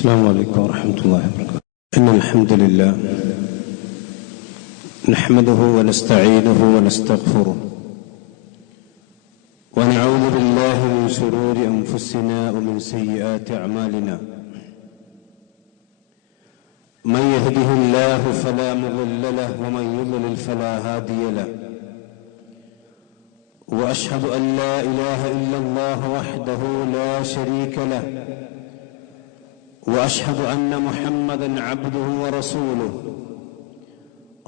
السلام عليكم ورحمة الله وبركاته. إن الحمد لله نحمده ونستعينه ونستغفره ونعوذ بالله من شرور أنفسنا ومن سيئات أعمالنا. من يهده الله فلا مضل له ومن يضلل فلا هادي له. وأشهد أن لا إله إلا الله وحده لا شريك له. وأشهد أن محمدًا عبده ورسوله.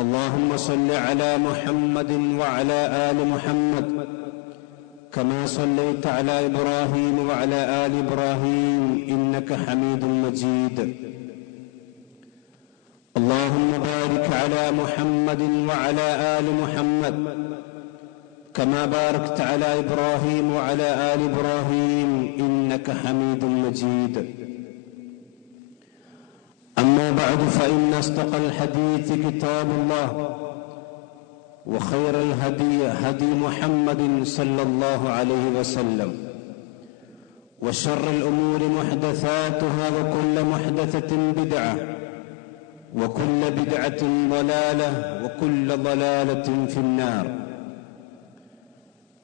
اللهم صل على محمد وعلى آل محمد كما صليت على إبراهيم وعلى آل إبراهيم إنك حميد مجيد. اللهم بارك على محمد وعلى آل محمد كما باركت على إبراهيم وعلى آل إبراهيم إنك حميد مجيد. أما بعد فإن أصدق الحديث كتاب الله وخير الهدي هدي محمد صلى الله عليه وسلم وشر الأمور محدثاتها وكل محدثة بدعة وكل بدعة ضلالة وكل ضلالة في النار.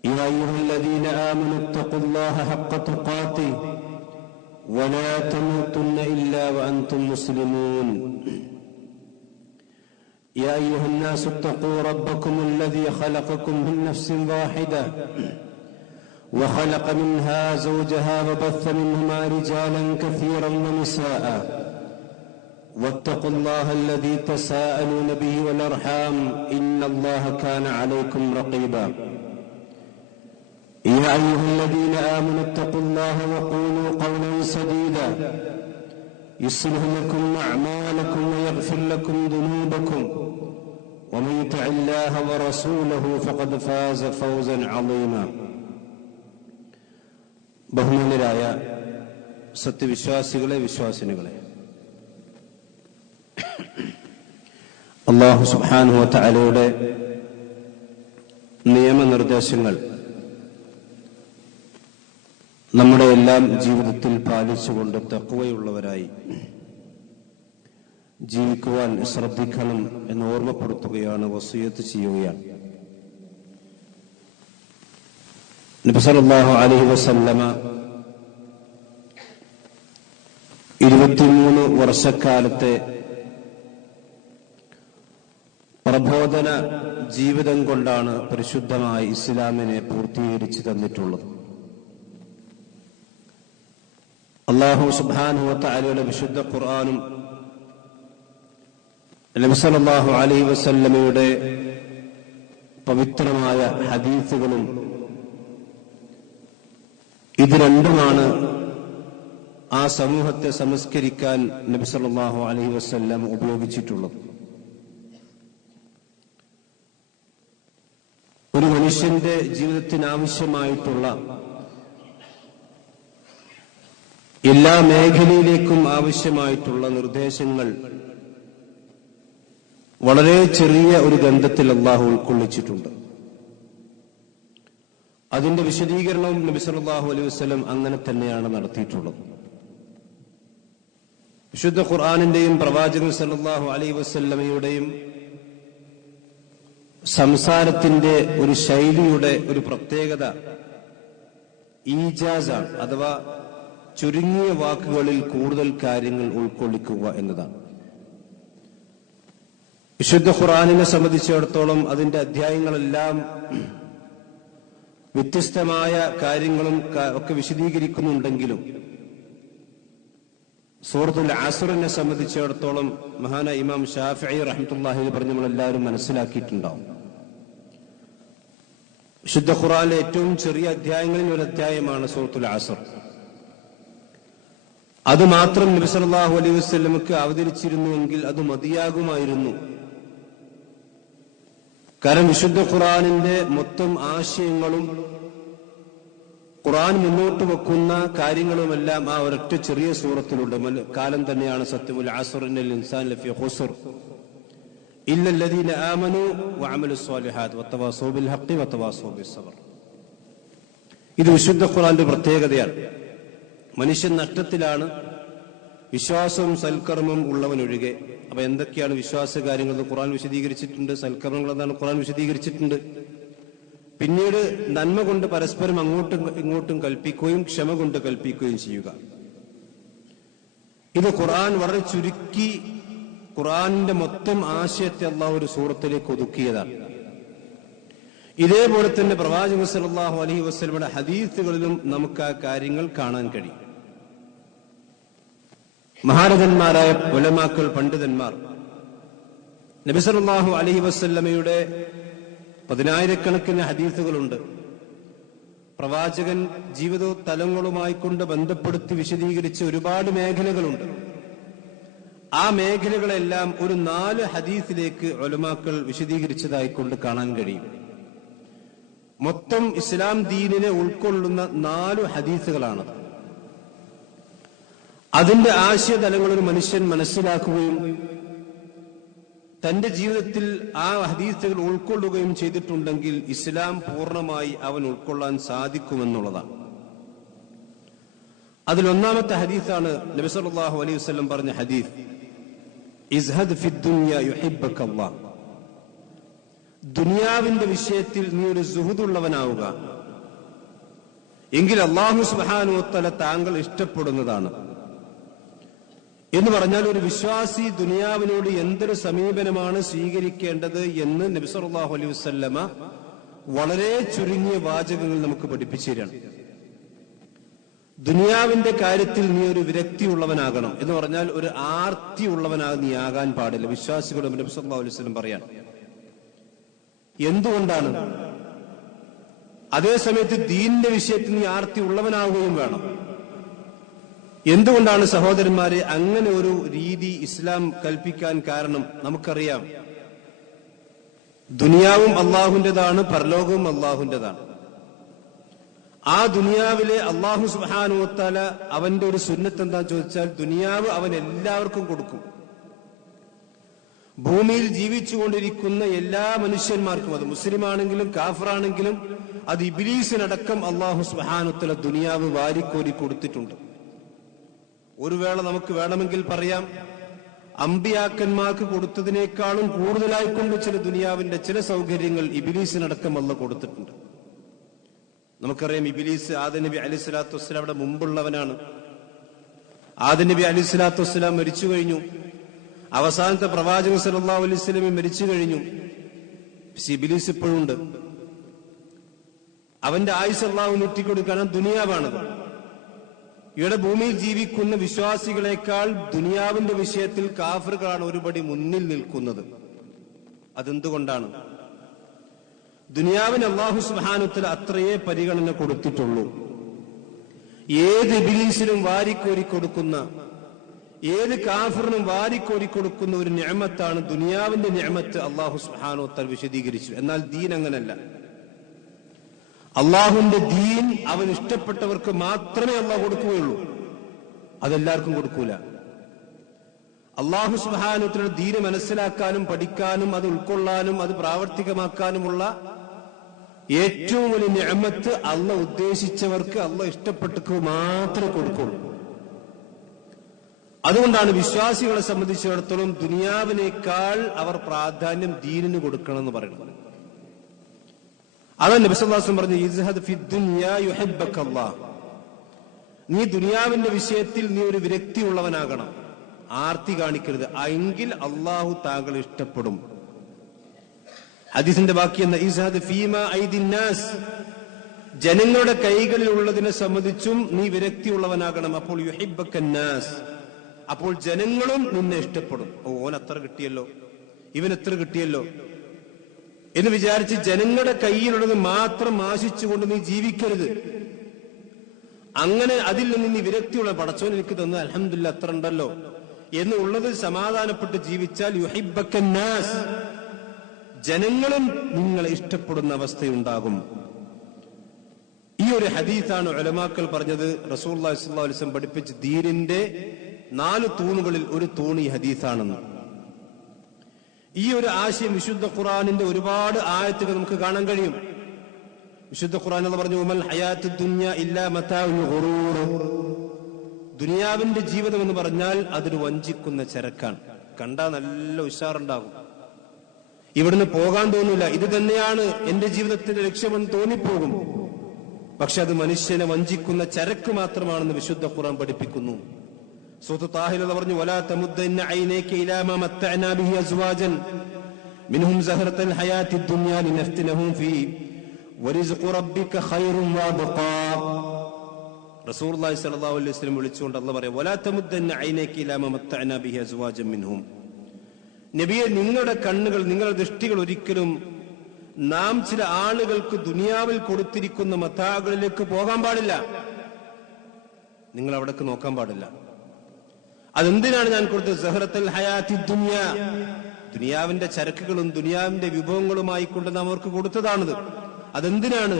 يا أيها الذين آمنوا اتقوا الله حق تقاته ولا تموتن إلا وأنتم مسلمون. يا أيها الناس اتقوا ربكم الذي خلقكم من نفس واحدة وخلق منها زوجها وبث منهما رجالا كثيرا ونساء واتقوا الله الذي تساءلون به والأرحام إن الله كان عليكم رقيبا. يا أيها الذين آمنوا اتقوا الله وقولوا قولا سديدا يصلح لكم أعمالكم ويغفر لكم ذنوبكم ومن يطع الله ورسوله فقد فاز فوزا عظيما. ബഹുമാന്യരായ സത്യവിശ്വാസികളെ വിശ്വാസിനികളെ, അല്ലാഹു സുബ്ഹാനഹു വ തആലയുടെ നിയമനിർദ്ദേശങ്ങൾ നമ്മുടെ എല്ലാം ജീവിതത്തിൽ പാലിച്ചുകൊണ്ട് തഖ്വയുള്ളവരായി ജീവിക്കുവാൻ ശ്രദ്ധിക്കണം എന്ന് ഓർമ്മപ്പെടുത്തുകയാണ്, വസിയത്ത് ചെയ്യുകയാണ്. നബി സല്ലല്ലാഹു അലൈഹി വസല്ലമ 23 വർഷക്കാലത്തെ പ്രബോധന ജീവിതം കൊണ്ടാണ് പരിശുദ്ധമായ ഇസ്ലാമിനെ പൂർത്തീകരിച്ചു തന്നിട്ടുള്ളത്. അല്ലാഹു സുബ്ഹാനഹു വ തആലയുടെ വിശുദ്ധ ഖുർആനും നബി സല്ലല്ലാഹു അലൈഹി വസല്ലമയുടെ പവിത്രമായ ഹദീസുകളും ഇത് രണ്ടുമാണ് ആ സമൂഹത്തെ സംസ്കരിക്കാൻ നബി സല്ലല്ലാഹു അലൈഹി വസല്ലം ഉപയോഗിച്ചിട്ടുള്ളത്. ഒരു മനുഷ്യന്റെ ജീവിതത്തിന് ആവശ്യമായിട്ടുള്ള എല്ലാ മേഖലയിലേക്കും ആവശ്യമായിട്ടുള്ള നിർദ്ദേശങ്ങൾ വളരെ ചെറിയ ഒരു ഗ്രന്ഥത്തിൽ അല്ലാഹു ഉൾക്കൊള്ളിച്ചിട്ടുണ്ട്. അതിന്റെ വിശദീകരണവും നബി സല്ലല്ലാഹു അലൈഹി വസല്ലം അങ്ങനെ തന്നെയാണ് നടത്തിയിട്ടുള്ളത്. വിശുദ്ധ ഖുർആനിന്റെയും പ്രവാചകൻ സല്ലല്ലാഹു അലൈഹി വസല്ലമയുടെയും സംസാരത്തിന്റെ ഒരു ശൈലിയുടെ ഒരു പ്രത്യേകത ഈജാസാണ്, അഥവാ ചുരുങ്ങിയ വാക്കുകളിൽ കൂടുതൽ കാര്യങ്ങൾ ഉൾക്കൊള്ളിക്കുക എന്നതാണ്. വിശുദ്ധ ഖുർആനിനെ സംബന്ധിച്ചിടത്തോളം അതിന്റെ അധ്യായങ്ങളെല്ലാം വ്യത്യസ്തമായ കാര്യങ്ങളും ഒക്കെ വിശദീകരിക്കുന്നുണ്ടെങ്കിലും സൂറത്തുൽ അസ്റിനെ സംബന്ധിച്ചിടത്തോളം മഹാനായ ഇമാം ഷാഫിഈ റഹ്മത്തുള്ളാഹി അലൈഹി പറഞ്ഞ് നമ്മളെല്ലാവരും മനസ്സിലാക്കിയിട്ടുണ്ടാവും. വിശുദ്ധ ഖുർആനിലെ ഏറ്റവും ചെറിയ അധ്യായങ്ങളിൽ ഒരു അധ്യായമാണ് സൂറത്തുൽ അസ്ർ. അത് മാത്രം നബി സല്ലല്ലാഹു അലൈഹി വസല്ലമക്ക് അവതരിച്ചിരുന്നുവെങ്കിൽ അത് മതിയാകുമായിരുന്നു. കാരണം വിശുദ്ധ ഖുർആനിന്റെ മൊത്തം ആശയങ്ങളും ഖുർആൻ മുന്നോട്ട് വെക്കുന്ന കാര്യങ്ങളുമെല്ലാം ആ ഒരൊറ്റ ചെറിയ സൂറത്തിലുണ്ട്. കാലം തന്നെയാണ് സത്യം. വൽ അസ്ർ ഇന്നൽ ഇൻസാന ലഫീ ഖുസ്ർ ഇല്ലല്ലദീന ആമനൂ വഅമലുസ് സ്വാലിഹാത്ത് വതവാസൗ ബിൽ ഹഖ് വതവാസൗ ബിസ് സബ്ർ. ഇത് വിശുദ്ധ ഖുർആന്റെ പ്രത്യേകതയാണ്. മനുഷ്യൻ നഷ്ടത്തിലാണ്, വിശ്വാസവും സൽക്കർമ്മം ഉള്ളവനൊഴികെ. അപ്പൊ എന്തൊക്കെയാണ് വിശ്വാസ കാര്യങ്ങൾ ഖുർആൻ വിശദീകരിച്ചിട്ടുണ്ട്, സൽക്കർമ്മങ്ങൾ എന്താണ് ഖുർആൻ വിശദീകരിച്ചിട്ടുണ്ട്. പിന്നീട് നന്മ കൊണ്ട് പരസ്പരം അങ്ങോട്ടും ഇങ്ങോട്ടും കൽപ്പിക്കുകയും ക്ഷമ കൊണ്ട് കൽപ്പിക്കുകയും ചെയ്യുക. ഇത് ഖുർആൻ വളരെ ചുരുക്കി ഖുർആനിന്റെ മൊത്തം ആശയത്തെ അള്ളാഹു ഒരു സൂറത്തിലേക്ക് ഒതുക്കിയതാണ്. ഇതേപോലെ തന്നെ പ്രവാചകൻ സല്ലല്ലാഹു അലൈഹി വസല്ലമയുടെ ഹദീസുകളിലും നമുക്ക് ആ കാര്യങ്ങൾ കാണാൻ കഴിയും. മഹാരഥന്മാരായ ഉലമാക്കൾ, പണ്ഡിതന്മാർ നബി സല്ലല്ലാഹു അലൈഹി വസല്ലമയുടെ പതിനായിരക്കണക്കിന് ഹദീസുകളുണ്ട്. പ്രവാചകൻ ജീവിത തലങ്ങളുമായി കൊണ്ട് ബന്ധപ്പെടുത്തി വിശദീകരിച്ച ഒരുപാട് മേഖലകളുണ്ട്. ആ മേഖലകളെല്ലാം ഒരു 4 ഹദീസിലേക്ക് ഉലമാക്കൾ വിശദീകരിച്ചതായിക്കൊണ്ട് കാണാൻ കഴിയും. മൊത്തം ഇസ്ലാം ദീനിനെ ഉൾക്കൊള്ളുന്ന 4 ഹദീസുകളാണ്. അതിന്റെ ആശയതലങ്ങൾ ഒരു മനുഷ്യൻ മനസ്സിലാക്കുകയും തന്റെ ജീവിതത്തിൽ ആ ഹദീസുകൾ ഉൾക്കൊള്ളുകയും ചെയ്തിട്ടുണ്ടെങ്കിൽ ഇസ്ലാം പൂർണ്ണമായി അവൻ ഉൾക്കൊള്ളാൻ സാധിക്കുമെന്നുള്ളതാണ്. അതിലൊന്നാമത്തെ ഹദീസാണ് നബി സല്ലല്ലാഹു അലൈഹി വസല്ലം പറഞ്ഞ ഹദീസ്, ഇസ്ഹദ് ഫിദ്ദുനിയ യുഹിബ്ബക്കല്ലാഹ്. ദുനിയാവിന്റെ വിഷയത്തിൽ നീ ഒരു സുഹൃദുള്ളവനാവുക, എങ്കിൽ അല്ലാഹു സുബ്ഹാനഹു വ തആല താങ്കൾ ഇഷ്ടപ്പെടുന്നതാണ്. എന്ന് പറഞ്ഞാൽ ഒരു വിശ്വാസി ദുനിയാവിനോട് എന്തൊരു സമീപനമാണ് സ്വീകരിക്കേണ്ടത് എന്ന് നബി സല്ലല്ലാഹു അലൈഹി വസല്ലമ വളരെ ചുരുങ്ങിയ വാചകങ്ങൾ നമുക്ക് പഠിപ്പിച്ചു തരാണ്. ദുനിയാവിന്റെ കാര്യത്തിൽ നീ ഒരു വിരക്തിയുള്ളവനാകണം എന്ന് പറഞ്ഞാൽ ഒരു ആർത്തിയുള്ളവനായി നീ ആകാൻ പാടില്ല. വിശ്വാസികളോട് നബി സല്ലല്ലാഹു അലൈഹി വസല്ലം പറയാണ്. എന്തുകൊണ്ടാണ്? അതേസമയത്ത് ദീനിന്റെ വിഷയത്തിൽ നീ ആർത്തി ഉള്ളവനാവുകയും വേണം. എന്തുകൊണ്ടാണ് സഹോദരന്മാരെ അങ്ങനെ ഒരു രീതി ഇസ്ലാം കൽപ്പിക്കാൻ കാരണം? നമുക്കറിയാം, ദുനിയാവും അള്ളാഹുവിൻ്റെതാണ്, പരലോകവും അള്ളാഹുവിൻ്റെതാണ്. ആ ദുനിയാവിലെ അള്ളാഹു സുബ്ഹാനഹു വ തആല അവന്റെ ഒരു സുന്നത്ത് എന്താന്ന് ചോദിച്ചാൽ, ദുനിയാവ് അവൻ എല്ലാവർക്കും കൊടുക്കും. ഭൂമിയിൽ ജീവിച്ചുകൊണ്ടിരിക്കുന്ന എല്ലാ മനുഷ്യന്മാർക്കും, അത് മുസ്ലിമാണെങ്കിലും കാഫിറാണെങ്കിലും, അത് ഇബ്ലീസിനടക്കം അള്ളാഹു സുബ്ഹാനഹു വ തആല ദുനിയാവ് വാരിക്കോരി കൊടുത്തിട്ടുണ്ട്. ഒരു വേള നമുക്ക് വേണമെങ്കിൽ പറയാം, അമ്പിയാക്കന്മാർക്ക് കൊടുത്തതിനേക്കാളും കൂടുതലായിക്കൊണ്ട് ചില ദുനിയാവിന്റെ ചില സൗകര്യങ്ങൾ ഇബ്ലീസിനടക്കം അല്ലാഹു കൊടുത്തിട്ടുണ്ട്. നമുക്കറിയാം, ഇബ്ലീസ് ആദം നബി അലൈഹി സ്വലാത്തു വസ്സലാമിന്റെ മുമ്പുള്ളവനാണ്. ആദം നബി അലൈഹി സ്വലാത്തു വസ്സലാം മരിച്ചു കഴിഞ്ഞു. അവസാനത്തെ പ്രവാചകൻ സല്ലല്ലാഹു അലൈഹി വസല്ലം മരിച്ചു കഴിഞ്ഞു. പക്ഷെ ഇബ്ലീസ് ഇപ്പോഴും ഉണ്ട്. അവന്റെ ആയുസ് അല്ലാഹു നീട്ടിക്കൊടുക്കാൻ ദുനിയാവാണത്. ഇവിടെ ഭൂമിയിൽ ജീവിക്കുന്ന വിശ്വാസികളെക്കാൾ ദുനിയാവിന്റെ വിഷയത്തിൽ കാഫിറുകളാണ് ഒരുപടി മുന്നിൽ നിൽക്കുന്നത്. അതെന്തുകൊണ്ടാണ്? ദുനിയാവിന് അല്ലാഹു സുബ്ഹാനഹു വ തആല അത്രയേ പരിഗണന കൊടുത്തിട്ടുള്ളൂ. ഏത് ഇബ്ലീസിനും വാരിക്കോരി കൊടുക്കുന്ന, ഏത് കാഫിറിനും വാരിക്കോരി കൊടുക്കുന്ന ഒരു നിഅമത്താണ് ദുനിയാവിന്റെ നിഅമത്ത്. അല്ലാഹു സുബ്ഹാനഹു വ തആല വിശദീകരിച്ചു. എന്നാൽ ദീൻ അങ്ങനല്ല. അള്ളാഹുവിന്റെ ദീൻ അവൻ ഇഷ്ടപ്പെട്ടവർക്ക് മാത്രമേ അള്ളാഹു കൊടുക്കുകയുള്ളൂ, അതെല്ലാവർക്കും കൊടുക്കൂല. അള്ളാഹു സുബ്ഹാനഹു വ തആല ദീന് മനസ്സിലാക്കാനും പഠിക്കാനും അത് ഉൾക്കൊള്ളാനും അത് പ്രാവർത്തികമാക്കാനുമുള്ള ഏറ്റവും വലിയ നിഅമത്ത് അള്ളാഹു ഉദ്ദേശിച്ചവർക്ക്, അള്ളാഹു ഇഷ്ടപ്പെട്ടവർക്ക് മാത്രമേ കൊടുക്കുള്ളൂ. അതുകൊണ്ടാണ് വിശ്വാസികളെ സംബന്ധിച്ചിടത്തോളം ദുനിയാവിനേക്കാൾ അവർ പ്രാധാന്യം ദീനിന് കൊടുക്കണം എന്ന് പറയുന്നത്. അതാണ് നബി സല്ലല്ലാഹു അലൈഹി വസല്ലം പറഞ്ഞു, ഇസ്ഹദ് ഫിദ്ദുനിയ യുഹിബ്ബക്കല്ലാഹ്. നീ ദുനിയാവിന്റെ വിഷയത്തിൽ നീ ഒരു വിരക്തിയുള്ളവനാകണം, ആർത്തി കാണിക്കരുത്, എങ്കിൽ അള്ളാഹു താങ്കൾ ഇഷ്ടപ്പെടും. ഹദീസിന്റെ ബാക്കി എന്ന ഇസ്ഹദ് ഫീമാ ഐദിന്നാസ്, ജനങ്ങളുടെ കൈകളിൽ ഉള്ളതിനെ സംബന്ധിച്ചും നീ വിരക്തിയുള്ളവനാകണം. അപ്പോൾ യുഹിബ്ബക്കന്നാസ്, അപ്പോൾ ജനങ്ങളും നിന്നെ ഇഷ്ടപ്പെടും. ഓൻ അത്ര കിട്ടിയല്ലോ, ഇവൻ എത്ര കിട്ടിയല്ലോ എന്ന് വിചാരിച്ച് ജനങ്ങളുടെ കയ്യിലുള്ളത് മാത്രം ആശിച്ചുകൊണ്ട് നീ ജീവിക്കരുത്. അങ്ങനെ അതിൽ നിന്ന് നീ വിരക്തിയുള്ള, പടച്ചോൻ എനിക്ക് തന്നു അൽഹംദുലില്ലാഹ് അത്ര ഉണ്ടല്ലോ എന്നുള്ളതിൽ സമാധാനപ്പെട്ട് ജീവിച്ചാൽ യുഹിബ്ബക്കന്നാസ്, ജനങ്ങളും നിങ്ങളെ ഇഷ്ടപ്പെടുന്ന അവസ്ഥയുണ്ടാകും. ഈ ഒരു ഹദീസാണ് ഉലമാക്കൾ പറഞ്ഞത് റസൂലുള്ളാഹി സ്വല്ലല്ലാഹു അലൈഹി വസല്ലം പഠിപ്പിച്ച ദീനിന്റെ 4 തൂണുകളിൽ ഒരു തൂണ് ഈ ഹദീസാണെന്ന്. ഈ ഒരു ആശയം വിശുദ്ധ ഖുർആനിന്റെ ഒരുപാട് ആയത്തുകൾ നമുക്ക് കാണാൻ കഴിയും. വിശുദ്ധ ഖുർആൻ എന്ന് പറഞ്ഞു, ഉമൽ ഹയാത്തുദ് ദുനിയ ഇല്ലാ മതാഉൽ ഗുറൂർ, ദുനിയാവിന്റെ ജീവിതം എന്ന് പറഞ്ഞാൽ അതൊരു വഞ്ചിക്കുന്ന ചരക്കാണ്. കണ്ടാൽ നല്ല ഉഷാറുണ്ടാകും, ഇവിടുന്ന് പോകാൻ തോന്നില്ല, ഇത് തന്നെയാണ് എന്റെ ജീവിതത്തിന്റെ ലക്ഷ്യമെന്ന് തോന്നിപ്പോകും. പക്ഷെ അത് മനുഷ്യനെ വഞ്ചിക്കുന്ന ചരക്ക് മാത്രമാണെന്ന് വിശുദ്ധ ഖുർആൻ പഠിപ്പിക്കുന്നു. സൂറത്ത് താഹിൽ പറഞ്ഞു, വലാ തമുദ്ദന്ന ഐനൈക ഇലാ മാ മത്തഅനാ ബിഹി അസ്വാജൻ മിൻഹും സഹറത്തൽ ഹയാത്തിദ് ദുനിയാ ലിനഫ്തിനഹും ഫീ വറിസ്ഖു റബ്ബിക ഖൈറുൻ വഅബ്ഖാ. റസൂലുള്ളാഹി സ്വല്ലല്ലാഹു അലൈഹി വസല്ലം വിളിച്ചുകൊണ്ട് അല്ലാഹു പറയാ, വലാ തമുദ്ദന്ന ഐനൈക ഇലാ മാ മത്തഅനാ ബിഹി അസ്വാജൻ മിൻഹും. നബിയെ, നിങ്ങളുടെ കണ്ണുകൾ, നിങ്ങളുടെ ദൃഷ്ടികൾ ഒരിക്കലും നാം ചില ആളുകൾക്ക് ദുനിയാവിൽ കൊടുത്തിരിക്കുന്ന മതാകളിലേക്ക് പോകാൻ പാടില്ല. നിങ്ങൾ അവിടേക്ക് നോക്കാൻ പാടില്ല. അതെന്തിനാണ് ഞാൻ കൊടുത്തത്? സഹറത്തൽ ഹയാത്തി ദുനിയ, ദുനിയാവിന്റെ ചരക്കുകളും ദുനിയാവിന്റെ വിഭവങ്ങളുമായി കൊണ്ട് നാം അവർക്ക് കൊടുത്തതാണത്. അതെന്തിനാണ്?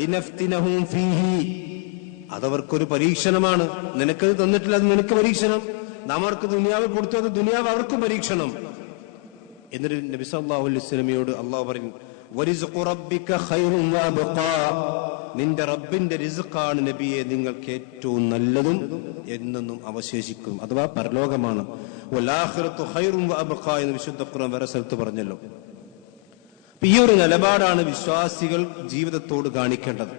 ലിനഫ്തിനഹും ഫീഹി, അതവർക്കൊരു പരീക്ഷണമാണ്. നിനക്കത് തന്നിട്ടില്ല, അത് നിനക്ക് പരീക്ഷണം. നാം അവർക്ക് ദുനിയാവ് കൊടുത്തു, അത് ദുനിയാവ് അവർക്കും പരീക്ഷണം. എന്നിട്ട് നബി സല്ലല്ലാഹു അലൈഹി വസല്ലമയോട് അല്ലാഹു പറയും, വറിസ്ഖു റബ്ബിക ഖൈറുൻ വഅബ്ഖാ, നിന്റെ റബ്ബിന്റെ റിസ്ഖാണ് നബിയെ നിങ്ങൾക്ക് ഏറ്റവും നല്ലതും എന്നെന്നും അവശേഷിക്കും, അഥവാ പരലോകമാണ്. വലാഖിറത്തു ഖൈറുൻ വഅബ്ഖാ എന്ന് വിശുദ്ധ ഖുർആൻ വേറെ സ്ഥലത്ത് പറഞ്ഞല്ലോ. ഈ ഒരു നിലപാടാണ് വിശ്വാസികൾ ജീവിതത്തോട് കാണിക്കേണ്ടത്.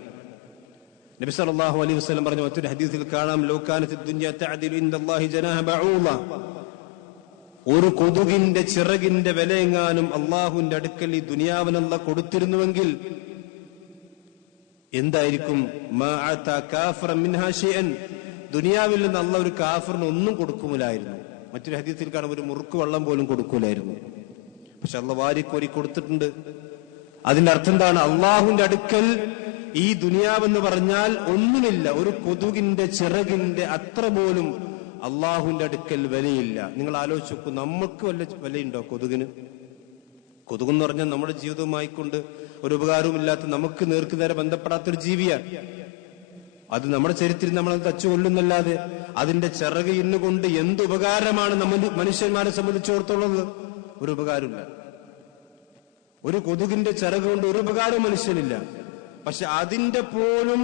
നബി സല്ലല്ലാഹു അലൈഹി വസല്ലം പറഞ്ഞ മറ്റൊരു ഹദീസിൽ കാണാം, ലൗ കാനത്തിദ് ദുനിയ തഅദിലു ഇൻദല്ലാഹി ജനാഹ ബഊള, ഒരു കൊതുകിന്റെ ചിറകിന്റെ വിലയെങ്ങാനും അള്ളാഹുവിന്റെ അടുക്കൽ ഈ ദുനിയാവിനല്ല കൊടുത്തിരുന്നുവെങ്കിൽ എന്തായിരിക്കും? ദുനിയാവിൽ നിന്ന് അള്ളാഹ് ഒരു കാഫിറിന് ഒന്നും കൊടുക്കുമില്ലായിരുന്നു. മറ്റൊരു ഹദീസിൽ കാണാൻ ഒരു മുറുക്ക് വെള്ളം പോലും കൊടുക്കൂലായിരുന്നു. പക്ഷെ അള്ളാഹ് വാരിക്കോരി കൊടുത്തിട്ടുണ്ട്. അതിന്റെ അർത്ഥം എന്താണ്? അള്ളാഹുവിന്റെ അടുക്കൽ ഈ ദുനിയാവെന്ന് പറഞ്ഞാൽ ഒന്നുമില്ല. ഒരു കൊതുകിന്റെ ചിറകിന്റെ അത്ര പോലും അള്ളാഹുവിന്റെ അടുക്കൽ വിലയില്ല. നിങ്ങൾ ആലോചിച്ച് നോക്കൂ, നമുക്ക് വല്ല വിലയുണ്ടോ കൊതുകിന്? കൊതുകെന്ന് പറഞ്ഞാൽ നമ്മുടെ ജീവിതവുമായി കൊണ്ട് ഒരു ഉപകാരവും ഇല്ലാത്ത, നമുക്ക് നേർക്ക് നേരെ ബന്ധപ്പെടാത്തൊരു ജീവിയാണ്. അത് നമ്മുടെ ചരിത്രത്തിൽ നമ്മളെ തച്ചു കൊല്ലുന്നല്ലാതെ അതിന്റെ ചിറക് ഇന്നുകൊണ്ട് എന്ത് ഉപകാരമാണ് മനുഷ്യന്മാരെ സംബന്ധിച്ചിടത്തോളം? ഒരു ഉപകാരമില്ല. ഒരു കൊതുകിന്റെ ചിറക് കൊണ്ട് ഒരു ഉപകാരവും മനുഷ്യനില്ല. പക്ഷെ അതിന്റെ പോലും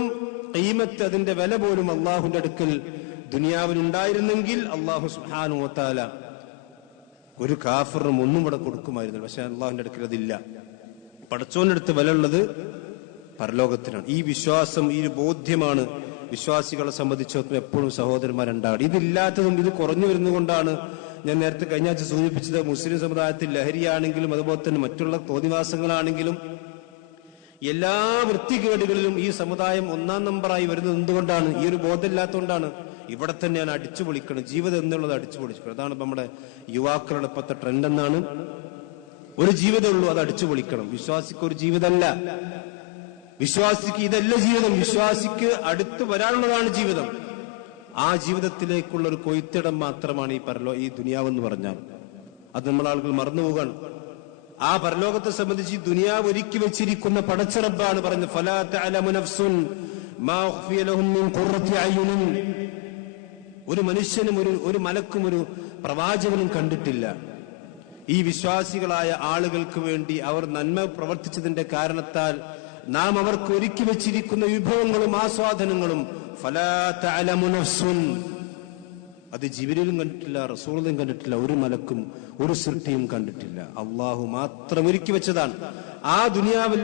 ഖീമത്ത്, അതിന്റെ വില പോലും അള്ളാഹുവിന്റെ അടുക്കൽ ദുനിയാവിനുണ്ടായിരുന്നെങ്കിൽ അള്ളാഹു സുബ്ഹാനഹു വ തആല ഒരു കാഫിറിനും ഒന്നും ഇവിടെ കൊടുക്കുമായിരുന്നു. പക്ഷെ അള്ളാഹുവിന്റെ അടുക്കൽ അതില്ല. പടച്ചോന്റെ അടുത്ത് വില ഉള്ളത് പരലോകത്തിനാണ്. ഈ വിശ്വാസം, ഈ ഒരു ബോധ്യമാണ് വിശ്വാസികളെ സംബന്ധിച്ചിടത്തോളം എപ്പോഴും സഹോദരന്മാരുണ്ടാകും. ഇതില്ലാത്തതും ഇത് കുറഞ്ഞു വരുന്നതുകൊണ്ടാണ് ഞാൻ നേരത്തെ കഴിഞ്ഞ ആഴ്ച സൂചിപ്പിച്ചത്, മുസ്ലിം സമുദായത്തിൽ ലഹരിയാണെങ്കിലും അതുപോലെ തന്നെ മറ്റുള്ള തോന്നിവാസങ്ങളാണെങ്കിലും എല്ലാ വൃത്തികേടുകളിലും ഈ സമുദായം ഒന്നാം നമ്പറായി വരുന്നത് എന്തുകൊണ്ടാണ്? ഈ ഒരു ബോധമില്ലാത്തതുകൊണ്ടാണ്. ഇവിടെ തന്നെയാണ് അടിച്ചു പൊളിക്കണം, ജീവിതം എന്നുള്ളത് അടിച്ചു പൊളിക്കണം. അതാണ് നമ്മുടെ യുവാക്കളുടെ ഇപ്പോഴത്തെ ട്രെൻഡ്. എന്നാണ് ഒരു ജീവിതമുള്ളൂ, അത് അടിച്ചു പൊളിക്കണം. വിശ്വാസിക്ക് ഒരു ജീവിതമല്ല, വിശ്വാസിക്ക് ഇതല്ല ജീവിതം. വിശ്വാസിക്ക് അടുത്ത് വരാനുള്ളതാണ് ജീവിതം. ആ ജീവിതത്തിലേക്കുള്ള ഒരു കൊയ്ത്തിടം മാത്രമാണ് ഈ ദുനിയാവെന്ന് പറഞ്ഞാൽ. അത് നമ്മളാളുകൾ മറന്നുപോകാണ്. ആ പരലോകത്തെ സംബന്ധിച്ച് ഈ ദുനിയാവ് ഒരുക്കി വെച്ചിരിക്കുന്ന പടച്ചറബ്ബാണ് പറഞ്ഞത്, ഫലാ തഅലമു നഫ്സുൻ മാ ഉഖ്ഫിയ ലഹും മിൻ ഖുർറത്തി അയ്യുനിൻ. ഒരു മനുഷ്യനും ഒരു മലക്കും ഒരു പ്രവാചകനും കണ്ടിട്ടില്ല ഈ വിശ്വാസികളായ ആളുകൾക്ക് വേണ്ടി അവർ നന്മ പ്രവർത്തിച്ചതിന്റെ കാരണത്താൽ നാം അവർക്ക് ഒരുക്കി വെച്ചിരിക്കുന്ന വിഭവങ്ങളും ആസ്വാദനങ്ങളും. ഫലാ തഅലമു നഫ്സുൻ, അത് ജിബ്രീലും കണ്ടിട്ടില്ല, റസൂലും കണ്ടിട്ടില്ല, ഒരു മലക്കും ഒരു സൃഷ്ടിയും കണ്ടിട്ടില്ല. അള്ളാഹു മാത്രം ഒരുക്കി വെച്ചതാണ്. ആ ദുനിയാവിൽ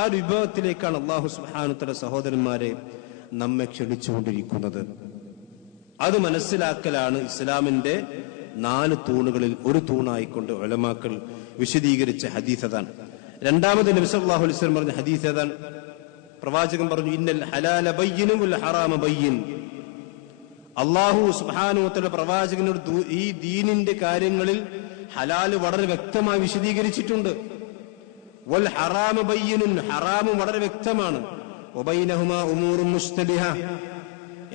ആ വിഭവത്തിലേക്കാണ് അള്ളാഹു സുബ്ഹാനഹു വ തആല സഹോദരന്മാരെ നമ്മെ ക്ഷണിച്ചുകൊണ്ടിരിക്കുന്നത്. അത് മനസ്സിലാക്കലാണ് ഇസ്ലാമിന്റെ 4 തൂണുകളിൽ ഒരു തൂണായിക്കൊണ്ട് ഉലമാക്കൾ വിശദീകരിച്ച ഹദീസ് അതാണ്. രണ്ടാമത് നബി സല്ലല്ലാഹു അലൈഹി വസല്ലം പറഞ്ഞ ഹദീസ് ഏതാണ്? പ്രവാചകൻ പറഞ്ഞു, ഇന്നൽ ഹലാല ബയ്യിനും വൽ ഹറാമ ബയ്യിൻ. അള്ളാഹു സുബ്ഹാനഹു വ തആല പ്രവാചകനോട് ഈ ദീനിന്റെ കാര്യങ്ങളിൽ ഹലാല് വളരെ വ്യക്തമായി വിശദീകരിച്ചിട്ടുണ്ട്. വൽ ഹറാമ ബയ്യിനുൻ, ഹറാമും വളരെ വ്യക്തമാണ്. വബൈനഹുമാ ഉമൂറുൻ മുസ്തബിഹ,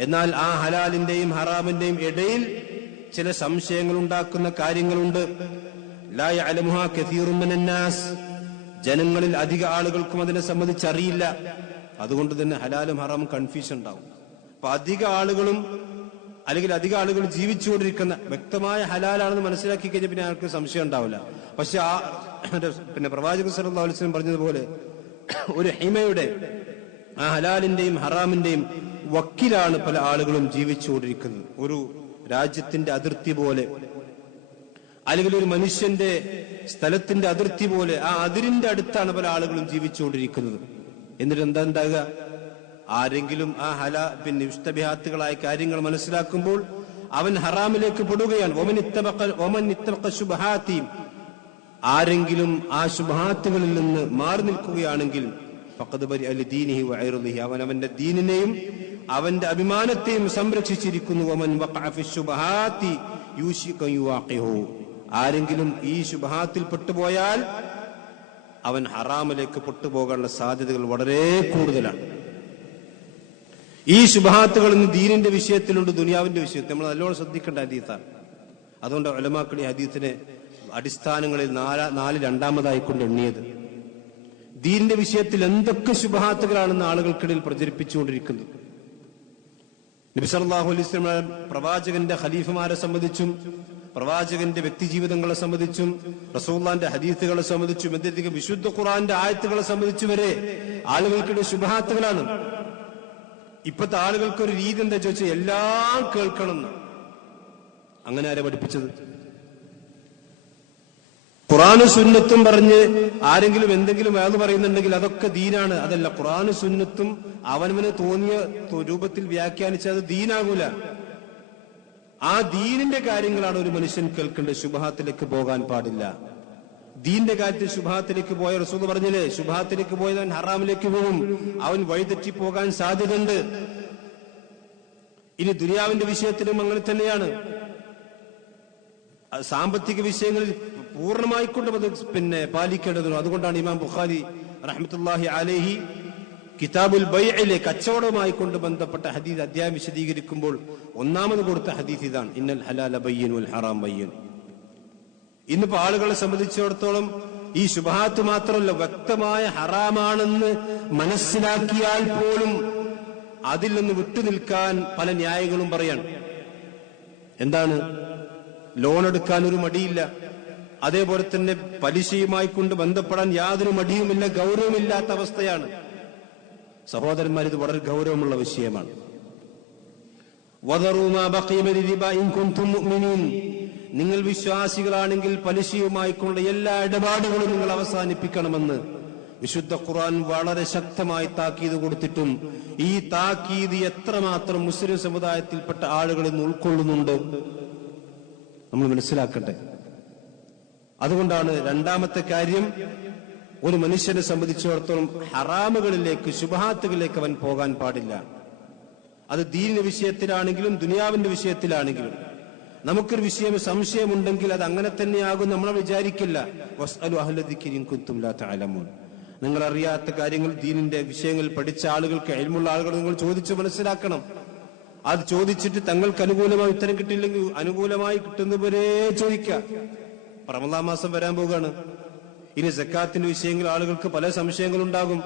എന്നാൽ ആ ഹലാലിന്റെയും ഹറാമിന്റെയും ഇടയിൽ ചില സംശയങ്ങൾ ഉണ്ടാക്കുന്ന കാര്യങ്ങളുണ്ട്. ലാ യഅലമുഹാ കസീറുൻ മിനന്നാസ്, ജനങ്ങളിൽ അധിക ആളുകൾക്കും അതിനെ സംബന്ധിച്ച് അറിയില്ല. അതുകൊണ്ട് തന്നെ ഹലാലും ഹറാമും കൺഫ്യൂഷൻ ഉണ്ടാവും. അപ്പൊ അധിക ആളുകൾ ജീവിച്ചുകൊണ്ടിരിക്കുന്ന വ്യക്തമായ ഹലാലാണെന്ന് മനസ്സിലാക്കി കഴിഞ്ഞാൽ പിന്നെ ആർക്ക് സംശയം ഉണ്ടാവില്ല. പക്ഷെ പിന്നെ പ്രവാചകൻ സല്ലല്ലാഹു അലൈഹി വസല്ലം പറഞ്ഞതുപോലെ ഒരു ഹിമയുടെ, ആ ഹലാലിന്റെയും ഹറാമിന്റെയും വക്കിലാണ് പല ആളുകളും ജീവിച്ചുകൊണ്ടിരിക്കുന്നത്. ഒരു രാജ്യത്തിന്റെ അതിർത്തി പോലെ, അല്ലെങ്കിൽ ഒരു മനുഷ്യന്റെ സ്ഥലത്തിന്റെ അതിർത്തി പോലെ, ആ അതിരിന്റെ അടുത്താണ് പല ആളുകളും ജീവിച്ചുകൊണ്ടിരിക്കുന്നത്. എന്നിട്ട് എന്താ ഉണ്ടാകുക? ആരെങ്കിലും ആ ഇഷ്തബിഹാത്തുകളായ കാര്യങ്ങൾ മനസ്സിലാക്കുമ്പോൾ അവൻ ഹറാമിലേക്ക് പെടുകയാണ്. ആരെങ്കിലും ആ ശുബ്ഹാത്തുകളിൽ നിന്ന് മാറി നിൽക്കുകയാണെങ്കിൽ അവൻ അവന്റെ ദീനിനെയും അവന്റെ അഭിമാനത്തെയും സംരക്ഷിച്ചിരിക്കുന്നു. ആരെങ്കിലും ഈ ശുബ്ഹാത്തിൽ പെട്ടുപോയാൽ അവൻ ഹറാമിലേക്ക് പെട്ടുപോകാനുള്ള സാധ്യതകൾ വളരെ കൂടുതലാണ്. ഈ ശുബ്ഹാത്തുകൾ ഇന്ന് ദീനിന്റെ വിഷയത്തിലുണ്ട്, ദുനിയാവിന്റെ വിഷയത്തിൽ നമ്മൾ നല്ലോണം ശ്രദ്ധിക്കേണ്ട ഹദീസാണ്. അതുകൊണ്ട് ഉലമാക്കൾ ഈ ഹദീസിനെ അടിസ്ഥാനങ്ങളിൽ നാല് രണ്ടാമതായിക്കൊണ്ട് എണ്ണിയത്. ദീനിന്റെ വിഷയത്തിൽ എന്തൊക്കെ ശുബ്ഹാത്തുകളാണെന്ന് ആളുകൾക്കിടയിൽ പ്രചരിപ്പിച്ചുകൊണ്ടിരിക്കുന്നത്. നബി സല്ലല്ലാഹു അലൈഹി വസല്ലം പ്രവാചകന്റെ ഖലീഫമാരെ സംബന്ധിച്ചും പ്രവാചകന്റെ വ്യക്തിജീവിതങ്ങളെ സംബന്ധിച്ചും റസൂലുള്ളാഹിന്റെ ഹദീസുകളെ സംബന്ധിച്ചും എന്തെങ്കിലും വിശുദ്ധ ഖുർആന്റെ ആയത്തുകളെ സംബന്ധിച്ചു വരെ ആളുകൾക്കിടെ ശുബ്ഹാത്തുകളാണ്. ഇപ്പോഴത്തെ ആളുകൾക്കൊരു രീതി എന്താ ചോദിച്ചാൽ എല്ലാം കേൾക്കണം. അങ്ങനെ ആരെ പഠിപ്പിച്ചത്? ഖുർആനും സുന്നത്തും പറഞ്ഞ് ആരെങ്കിലും എന്തെങ്കിലും വേദ പറയുന്നുണ്ടെങ്കിൽ അതൊക്കെ ദീനാണ്. അതല്ല, ഖുർആനും സുന്നത്തും അവനവന് തോന്നിയ രൂപത്തിൽ വ്യാഖ്യാനിച്ചാൽ അത് ദീനാകൂല. ആ ദീനിന്റെ കാര്യങ്ങളാണ് ഒരു മനുഷ്യൻ കേൾക്കേണ്ടത്. ശുബ്ഹാത്തിലേക്ക് പോകാൻ പാടില്ല. ദീന്റെ കാര്യത്തിൽ ശുബ്ഹാത്തിലേക്ക് പോയ റസൂൽ പറഞ്ഞില്ലേ, ശുബ്ഹാത്തിലേക്ക് പോയവൻ ഹറാമിലേക്ക് പോകും, അവൻ വഴിതെറ്റി പോകാൻ സാധ്യതയുണ്ട്. ഇനി ദുനിയാവിന്റെ വിഷയത്തിലും അങ്ങനെ തന്നെയാണ്. സാമ്പത്തിക വിഷയങ്ങളിൽ പൂർണ്ണമായിക്കൊണ്ട് പാലിക്കേണ്ടതുണ്ട്. അതുകൊണ്ടാണ് ഇമാം ബുഖാരി റഹ്മത്തുള്ളാഹി അലൈഹി കിതാബുൽ ബൈഇലെ കച്ചവടവുമായി ബന്ധപ്പെട്ട ഹദീസ് അധ്യായം വിശദീകരിക്കുമ്പോൾ ഒന്നാമത് കൊടുത്ത ഹദീസ് ഇതാണ്, ഇന്നൽ ഹലാല ബയ്യിൻ വൽ ഹറാം ബയ്യിൻ. ഇന്നിപ്പോ ആളുകളെ സംബന്ധിച്ചിടത്തോളം ഈ ശുബ്ഹാത്ത് മാത്രമല്ല, വ്യക്തമായ ഹറാമാണെന്ന് മനസ്സിലാക്കിയാൽ പോലും അതിൽ നിന്ന് വിട്ടുനിൽക്കാൻ പല ന്യായങ്ങളും പറയാണ്. എന്താണ്? ലോൺ എടുക്കാൻ ഒരു മടിയില്ല, അതേപോലെ തന്നെ പലിശയുമായി ബന്ധപ്പെടാൻ യാതൊരു മടിയുമില്ല, ഗൗരവമില്ലാത്ത അവസ്ഥയാണ്. സഹോദരന്മാർ, ഇത് വളരെ ഗൗരവമുള്ള വിഷയമാണ്. നിങ്ങൾ വിശ്വാസികളാണെങ്കിൽ പലിശയുമായിക്കൊണ്ട എല്ലാ ഇടപാടുകളും നിങ്ങൾ അവസാനിപ്പിക്കണമെന്ന് വിശുദ്ധ ഖുർആൻ വളരെ ശക്തമായി താക്കീത് കൊടുത്തിട്ടും ഈ താക്കീത് എത്രമാത്രം മുസ്ലിം സമുദായത്തിൽപ്പെട്ട ആളുകൾ ഇന്ന് ഉൾക്കൊള്ളുന്നുണ്ട് നമ്മൾ മനസ്സിലാക്കട്ടെ. അതുകൊണ്ടാണ് രണ്ടാമത്തെ കാര്യം, ഒരു മനുഷ്യനെ സംബന്ധിച്ചിടത്തോളം ഹറാമുകളിലേക്ക്, ശുബ്ഹാത്തുകളിലേക്ക് അവൻ പോകാൻ പാടില്ല. അത് ദീനിന്റെ വിഷയത്തിലാണെങ്കിലും ദുനിയാവിന്റെ വിഷയത്തിലാണെങ്കിലും. നമുക്കൊരു വിഷയം സംശയമുണ്ടെങ്കിൽ അത് അങ്ങനെ തന്നെയാകും നമ്മൾ വിചാരിക്കില്ല. വസ്അലു അഹ്ല ദിക്രി ഇൻ കുൻതും ലാ തഅലമൂൻ. നിങ്ങൾ അറിയാത്ത കാര്യങ്ങൾ, ദീനിന്റെ വിഷയങ്ങൾ പഠിച്ച ആളുകൾക്ക്, ഇൽമുള്ള ആളുകൾ നിങ്ങൾ ചോദിച്ചു മനസ്സിലാക്കണം. അത് ചോദിച്ചിട്ട് തങ്ങൾക്ക് അനുകൂലമായി ഉത്തരം കിട്ടിയില്ലെങ്കിൽ അനുകൂലമായി കിട്ടുന്നവരെ ചോദിക്കുക. റമളാൻ മാസം വരാൻ പോവുകയാണ്. ഇനി സക്കാത്തിന്റെ വിഷയങ്ങൾ ആളുകൾക്ക് പല സംശയങ്ങളുണ്ടാകും.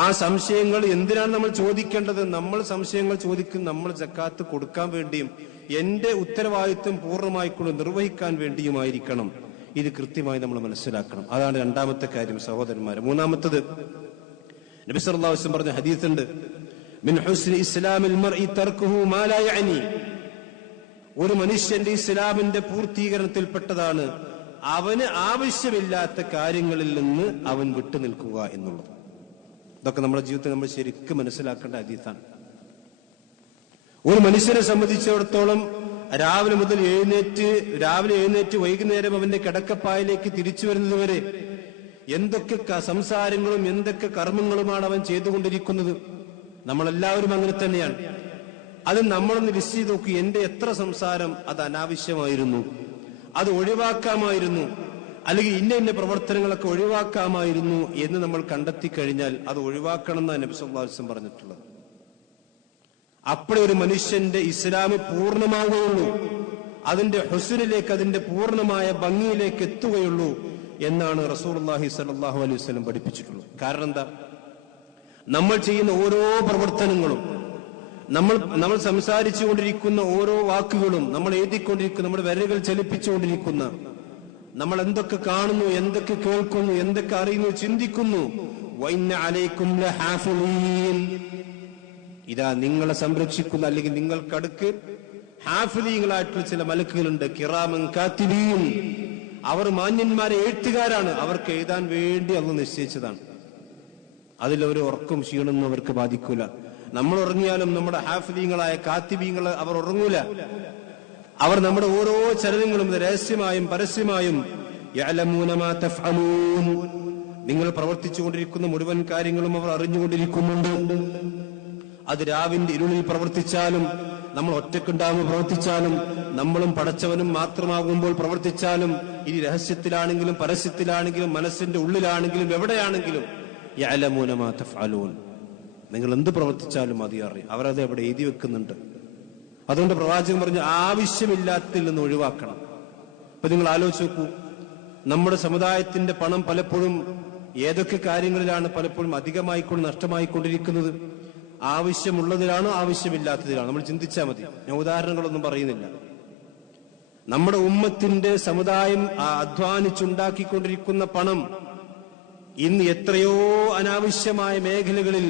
ആ സംശയങ്ങൾ എന്തിനാണ് നമ്മൾ ചോദിക്കേണ്ടത്? നമ്മൾ സംശയങ്ങൾ ചോദിക്കും നമ്മൾ സക്കാത്ത് കൊടുക്കാൻ വേണ്ടിയും എന്റെ ഉത്തരവാദിത്വം പൂർണ്ണമായിക്കൊണ്ട് നിർവഹിക്കാൻ വേണ്ടിയുമായിരിക്കണം. ഇത് കൃത്യമായി നമ്മൾ മനസ്സിലാക്കണം. അതാണ് രണ്ടാമത്തെ കാര്യം സഹോദരന്മാരെ. മൂന്നാമത്തത്, നബി സല്ലല്ലാഹു അലൈഹി വസല്ലം പറഞ്ഞ ഹദീസുണ്ട്, മിൻ ഹുസ്നി ഇസ്ലാമിൽ മർഇ തർക്കുഹു മാ ലാ യഅനി. ഒരു മനുഷ്യന്റെ ഇസ്ലാമിന്റെ പൂർത്തീകരണത്തിൽപ്പെട്ടതാണ് അവന് ആവശ്യമില്ലാത്ത കാര്യങ്ങളിൽ നിന്ന് അവൻ വിട്ടുനിൽക്കുക എന്നുള്ളത്. ഇതൊക്കെ നമ്മുടെ ജീവിതത്തിൽ നമ്മൾ ശരിക്കും മനസ്സിലാക്കേണ്ട ഹദീസാണ്. ഒരു മനുഷ്യനെ സംബന്ധിച്ചിടത്തോളം രാവിലെ എഴുന്നേറ്റ് വൈകുന്നേരം അവന്റെ കിടക്കപ്പായിലേക്ക് തിരിച്ചു വരുന്നത് വരെ എന്തൊക്കെ സംസാരങ്ങളും എന്തൊക്കെ കർമ്മങ്ങളുമാണ് അവൻ ചെയ്തുകൊണ്ടിരിക്കുന്നത്. നമ്മളെല്ലാവരും അങ്ങനെ തന്നെയാണ്. അത് നമ്മളൊന്ന് ലിസ്റ്റ് ചെയ്ത് നോക്കി, എന്റെ എത്ര സംസാരം അത് അനാവശ്യമായിരുന്നു, അത് ഒഴിവാക്കാമായിരുന്നു, അല്ലെങ്കിൽ ഇന്ന പ്രവർത്തനങ്ങളൊക്കെ ഒഴിവാക്കാമായിരുന്നു എന്ന് നമ്മൾ കണ്ടെത്തി കഴിഞ്ഞാൽ അത് ഒഴിവാക്കണം എന്നാണ് നബി സല്ലല്ലാഹു അലൈഹി വസല്ലം പറഞ്ഞിട്ടുള്ളത്. അപ്പോഴേ ഒരു മനുഷ്യന്റെ ഇസ്ലാം പൂർണ്ണമാവുകയുള്ളൂ, അതിന്റെ ഹുസ്നിലേക്ക്, അതിന്റെ പൂർണ്ണമായ ഭംഗിയിലേക്ക് എത്തുകയുള്ളൂ എന്നാണ് റസൂലുള്ളാഹി സ്വല്ലല്ലാഹു അലൈഹി വസല്ലം പഠിപ്പിച്ചിട്ടുള്ളത്. കാരണം എന്താ? നമ്മൾ ചെയ്യുന്ന ഓരോ പ്രവർത്തനങ്ങളും, നമ്മൾ സംസാരിച്ചു കൊണ്ടിരിക്കുന്ന ഓരോ വാക്കുകളും, നമ്മൾ എഴുതിക്കൊണ്ടിരിക്കുന്ന, നമ്മുടെ വിരലുകൾ ചലിപ്പിച്ചുകൊണ്ടിരിക്കുന്ന, നമ്മൾ എന്തൊക്കെ കാണുന്നു, എന്തൊക്കെ കേൾക്കുന്നു, എന്തൊക്കെ അറിയുന്നു, ചിന്തിക്കുന്നു, വഇന്ന അലൈക്കും ലഹാഫിളീൻ, ഇതാ നിങ്ങളെ സംരക്ഷിക്കുന്ന അല്ലെങ്കിൽ നിങ്ങൾക്കടുക്ക് ഹാഫിലീങ്ങളായിട്ടുള്ള ചില മലക്കുകളുണ്ട്, കിറാമൻ കാത്തിബീൻ, അവർ മാന്യന്മാരെ എഴുത്തുകാരാണ്, അവർക്ക് എഴുതാൻ വേണ്ടി അള്ളാഹു നിശ്ചയിച്ചതാണ്. അതിലൊരു ഉറക്കും ക്ഷീണൊന്നും അവർക്ക് ബാധിക്കൂല. നമ്മൾ ഉറങ്ങിയാലും നമ്മുടെ ഹാഫിലീങ്ങളായ കാത്തിബീങ്ങൾ അവർ ഉറങ്ങൂല. അവർ നമ്മുടെ ഓരോ ചലനങ്ങളും രഹസ്യമായും പരസ്യമായും യഅലമൂന മാ തഫ്അലൂൻ, നിങ്ങൾ പ്രവർത്തിച്ചുകൊണ്ടിരിക്കുന്ന മുഴുവൻ കാര്യങ്ങളും അവർ അറിഞ്ഞുകൊണ്ടിരിക്കുന്നുണ്ട്. അത് രാവിന്റെ ഇരുളിൽ പ്രവർത്തിച്ചാലും, നമ്മൾ ഒറ്റക്കുണ്ടാകുമ്പോൾ പ്രവർത്തിച്ചാലും, നമ്മളും പടച്ചവനും മാത്രമാകുമ്പോൾ പ്രവർത്തിച്ചാലും, ഇനി രഹസ്യത്തിലാണെങ്കിലും പരസ്യത്തിലാണെങ്കിലും മനസ്സിന്റെ ഉള്ളിലാണെങ്കിലും എവിടെയാണെങ്കിലും യഅലമൂന മാ തഫ്അലൂൻ, നിങ്ങൾ എന്ത് പ്രവർത്തിച്ചാലും അത് അറിയും. അവരത് എവിടെ എഴുതി വെക്കുന്നുണ്ട്. അതുകൊണ്ട് പ്രവാചകൻ പറഞ്ഞു ആവശ്യമില്ലാത്തതിൽ നിന്ന് ഒഴിവാക്കണം. ഇപ്പൊ നിങ്ങൾ ആലോചിച്ച് നോക്കൂ, നമ്മുടെ സമുദായത്തിന്റെ പണം പലപ്പോഴും ഏതൊക്കെ കാര്യങ്ങളിലാണ് പലപ്പോഴും അധികമായിക്കൊണ്ട് നഷ്ടമായിക്കൊണ്ടിരിക്കുന്നത്? ആവശ്യമുള്ളതിലാണോ ആവശ്യമില്ലാത്തതിലാണോ? നമ്മൾ ചിന്തിച്ചാൽ മതി. ഞാൻ ഉദാഹരണങ്ങളൊന്നും പറയുന്നില്ല. നമ്മുടെ ഉമ്മത്തിന്റെ സമുദായം അധ്വാനിച്ചുണ്ടാക്കിക്കൊണ്ടിരിക്കുന്ന പണം ഇന്ന് എത്രയോ അനാവശ്യമായ മേഖലകളിൽ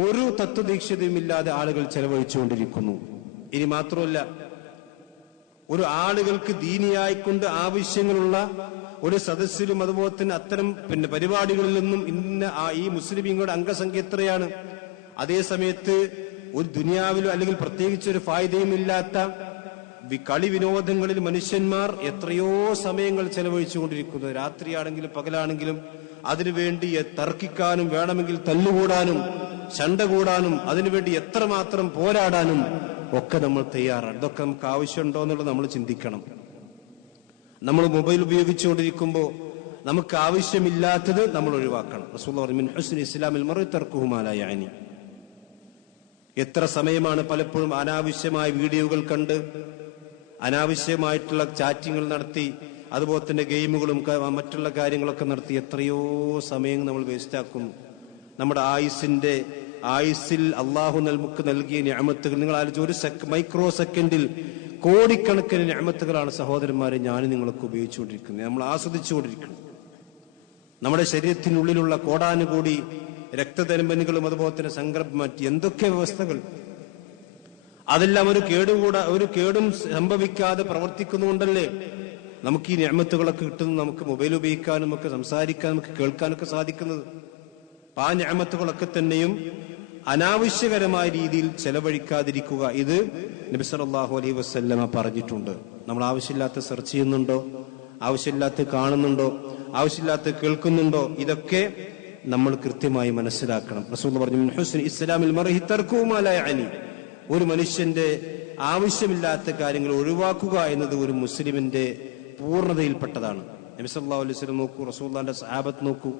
ഒരു തത്വദീക്ഷതയുമില്ലാതെ ആളുകൾ ചെലവഴിച്ചുകൊണ്ടിരിക്കുന്നു. ഇനി മാത്രമല്ല, ഒരു ആളുകൾക്ക് ദീനിയായിക്കൊണ്ട് ആവശ്യങ്ങളുള്ള ഒരു സദസ്സിലും അതുപോലെ തന്നെ അത്തരം പരിപാടികളിൽ നിന്നും ഈ മുസ്ലിമീങ്ങളുടെ അംഗസംഖ്യ എത്രയാണ്? അതേ സമയത്ത് ഒരു ദുനിയാവിലോ അല്ലെങ്കിൽ പ്രത്യേകിച്ച് ഒരു ഫായിദയും ഇല്ലാത്ത കളി വിനോദങ്ങളിൽ മനുഷ്യന്മാർ എത്രയോ സമയങ്ങൾ ചെലവഴിച്ചുകൊണ്ടിരിക്കുന്നത്. രാത്രിയാണെങ്കിലും പകലാണെങ്കിലും അതിനുവേണ്ടി തർക്കിക്കാനും വേണമെങ്കിൽ തല്ലുകൂടാനും ശണ്ട കൂടാനും അതിനുവേണ്ടി എത്രമാത്രം പോരാടാനും ഒക്കെ നമ്മൾ തയ്യാറാണ്. ഇതൊക്കെ നമുക്ക് ആവശ്യമുണ്ടോ എന്നുള്ളത് നമ്മൾ ചിന്തിക്കണം. നമ്മൾ മൊബൈൽ ഉപയോഗിച്ചുകൊണ്ടിരിക്കുമ്പോൾ നമുക്ക് ആവശ്യമില്ലാത്തത് നമ്മൾ ഒഴിവാക്കണം. റസൂലുള്ളാഹി പറഞ്ഞു മിൻ ഹുസ്നി ഇസ്ലാമിൽ മർഇ തർക്കുഹു മാ ലാ യഅനി. എത്ര സമയമാണ് പലപ്പോഴും അനാവശ്യമായ വീഡിയോകൾ കണ്ട് അനാവശ്യമായിട്ടുള്ള ചാറ്റിങ്ങൾ നടത്തി അതുപോലെ തന്നെ ഗെയിമുകളും മറ്റുള്ള കാര്യങ്ങളൊക്കെ നടത്തി എത്രയോ സമയം നമ്മൾ വേസ്റ്റാക്കുന്നു. നമ്മുടെ ആയുസ്സിൽ അള്ളാഹു നമുക്ക് നൽകിയ നിഅമത്തുകൾ നിങ്ങൾ ആലോചിച്ച്, ഒരു മൈക്രോ സെക്കൻഡിൽ കോടിക്കണക്കിന് നിഅമത്തുകളാണ് സഹോദരന്മാരെ ഞാനും നിങ്ങളൊക്കെ ഉപയോഗിച്ചുകൊണ്ടിരിക്കുന്നത്, നമ്മൾ ആസ്വദിച്ചുകൊണ്ടിരിക്കുന്നത്. നമ്മുടെ ശരീരത്തിനുള്ളിലുള്ള കോടാനുകൂടി രക്തധമനികളും അതുപോലെ തന്നെ സംഗ്രഹം മാറ്റി എന്തൊക്കെ വ്യവസ്ഥകൾ, അതെല്ലാം ഒരു കേടും സംഭവിക്കാതെ പ്രവർത്തിക്കുന്നുകൊണ്ടല്ലേ നമുക്ക് ഈ നിഅമത്തുകളൊക്കെ കിട്ടുന്നത്. നമുക്ക് മൊബൈൽ ഉപയോഗിക്കാനും നമുക്ക് സംസാരിക്കാനും നമുക്ക് കേൾക്കാനൊക്കെ സാധിക്കുന്നത്. ആ നിഅമത്തുകളൊക്കെ തന്നെയും അനാവശ്യകരമായ രീതിയിൽ ചെലവഴിക്കാതിരിക്കുക, ഇത് നബി സല്ലല്ലാഹു അലൈഹി വസല്ലമ പറഞ്ഞിട്ടുണ്ട്. നമ്മൾ ആവശ്യമില്ലാത്ത സെർച്ച് ചെയ്യുന്നുണ്ടോ, ആവശ്യമില്ലാത്ത കാണുന്നുണ്ടോ, ആവശ്യമില്ലാത്ത കേൾക്കുന്നുണ്ടോ, ഇതൊക്കെ നമ്മൾ കൃത്യമായി മനസ്സിലാക്കണം. റസൂലുള്ളാഹി പറഞ്ഞു മിൻ ഹുസ്നി ഇസ്ലാമിൽ മർഇ തർക്കുഹു മാ ലാ യഅനി. ഒരു മനുഷ്യന്റെ ആവശ്യമില്ലാത്ത കാര്യങ്ങൾ ഒഴിവാക്കുക എന്നത് ഒരു മുസ്ലിമിന്റെ പൂർണ്ണതയിൽപ്പെട്ടതാണ്. നബി സല്ലല്ലാഹു അലൈഹി വസല്ലം നോക്കൂ, റസൂലുള്ളാഹിന്റെ സഹാബത്ത് നോക്കൂ.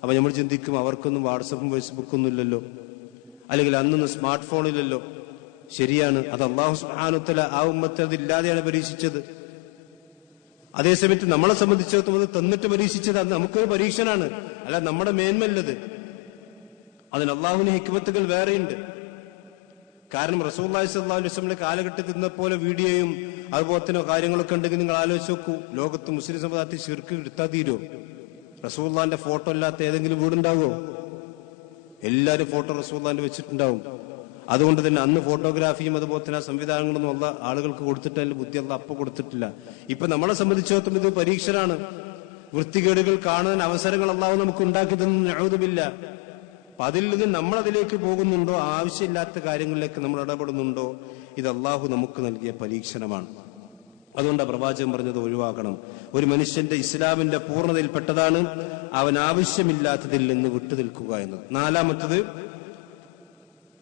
അപ്പൊ നമ്മൾ ചിന്തിക്കും അവർക്കൊന്നും വാട്സപ്പും ഫേസ്ബുക്കൊന്നും ഇല്ലല്ലോ, അല്ലെങ്കിൽ അന്നൊന്നും സ്മാർട്ട് ഫോണില്ലല്ലോ. ശരിയാണ്, അത് അല്ലാഹു സുബ്ഹാനഹു വ തആല ആ ഉമ്മത്തെ അതില്ലാതെയാണ് പരീക്ഷിച്ചത്. അതേസമയത്ത് നമ്മളെ സംബന്ധിച്ചിടത്തോളം അത് തന്നിട്ട് പരീക്ഷിച്ചത് അത് നമുക്കൊരു പരീക്ഷണാണ്, അല്ല നമ്മുടെ മേന്മല്ലത്. അതിന് അള്ളാഹുവിന് ഹിക്മത്തുകൾ വേറെയുണ്ട്. കാരണം റസൂലുള്ളാഹി സ്വല്ലല്ലാഹു അലൈഹി വസല്ലം കാലഘട്ടത്തിൽ ഇന്നപോലെ വീഡിയോയും അതുപോലെ തന്നെ കാര്യങ്ങളൊക്കെ ഉണ്ടെങ്കിൽ നിങ്ങൾ ആലോചിച്ച് നോക്കൂ, ലോകത്ത് മുസ്ലിം സമുദായത്തിൽ ശിർക്ക് എടുത്താൽ തീരുമോ? റസൂലുള്ളാഹിന്റെ ഫോട്ടോ അല്ലാത്ത ഏതെങ്കിലും വീടുണ്ടാവുമോ? എല്ലാവരും ഫോട്ടോ റസൂലുള്ളാഹിന്റെ വെച്ചിട്ടുണ്ടാവും. അതുകൊണ്ട് തന്നെ അന്ന് ഫോട്ടോഗ്രാഫിയും അതുപോലെ തന്നെ സംവിധാനങ്ങളൊന്നും ഉള്ള ആളുകൾക്ക് കൊടുത്തിട്ട് അതിന്റെ ബുദ്ധി അല്ല അപ്പൊ കൊടുത്തിട്ടില്ല. ഇപ്പൊ നമ്മളെ സംബന്ധിച്ചിടത്തോളം ഇത് പരീക്ഷനാണ്. വൃത്തികേടുകൾ കാണാൻ അവസരങ്ങൾ അല്ലാഹു നമുക്ക് ഉണ്ടാക്കി തന്നു, നഊദുബില്ലാ. അപ്പൊ അതിൽ നിന്ന് നമ്മൾ അതിലേക്ക് പോകുന്നുണ്ടോ, ആവശ്യമില്ലാത്ത കാര്യങ്ങളിലേക്ക് നമ്മൾ ഇടപെടുന്നുണ്ടോ, ഇത് അള്ളാഹു നമുക്ക് നൽകിയ പരീക്ഷണമാണ്. അതുകൊണ്ട് പ്രവാചകൻ പറഞ്ഞത് ഒഴിവാക്കണം. ഒരു മനുഷ്യന്റെ ഇസ്ലാമിന്റെ പൂർണ്ണതയിൽപ്പെട്ടതാണ് അവൻ ആവശ്യമില്ലാത്തതിൽ നിന്ന് വിട്ടുനിൽക്കുക എന്നത്. നാലാമത്തത്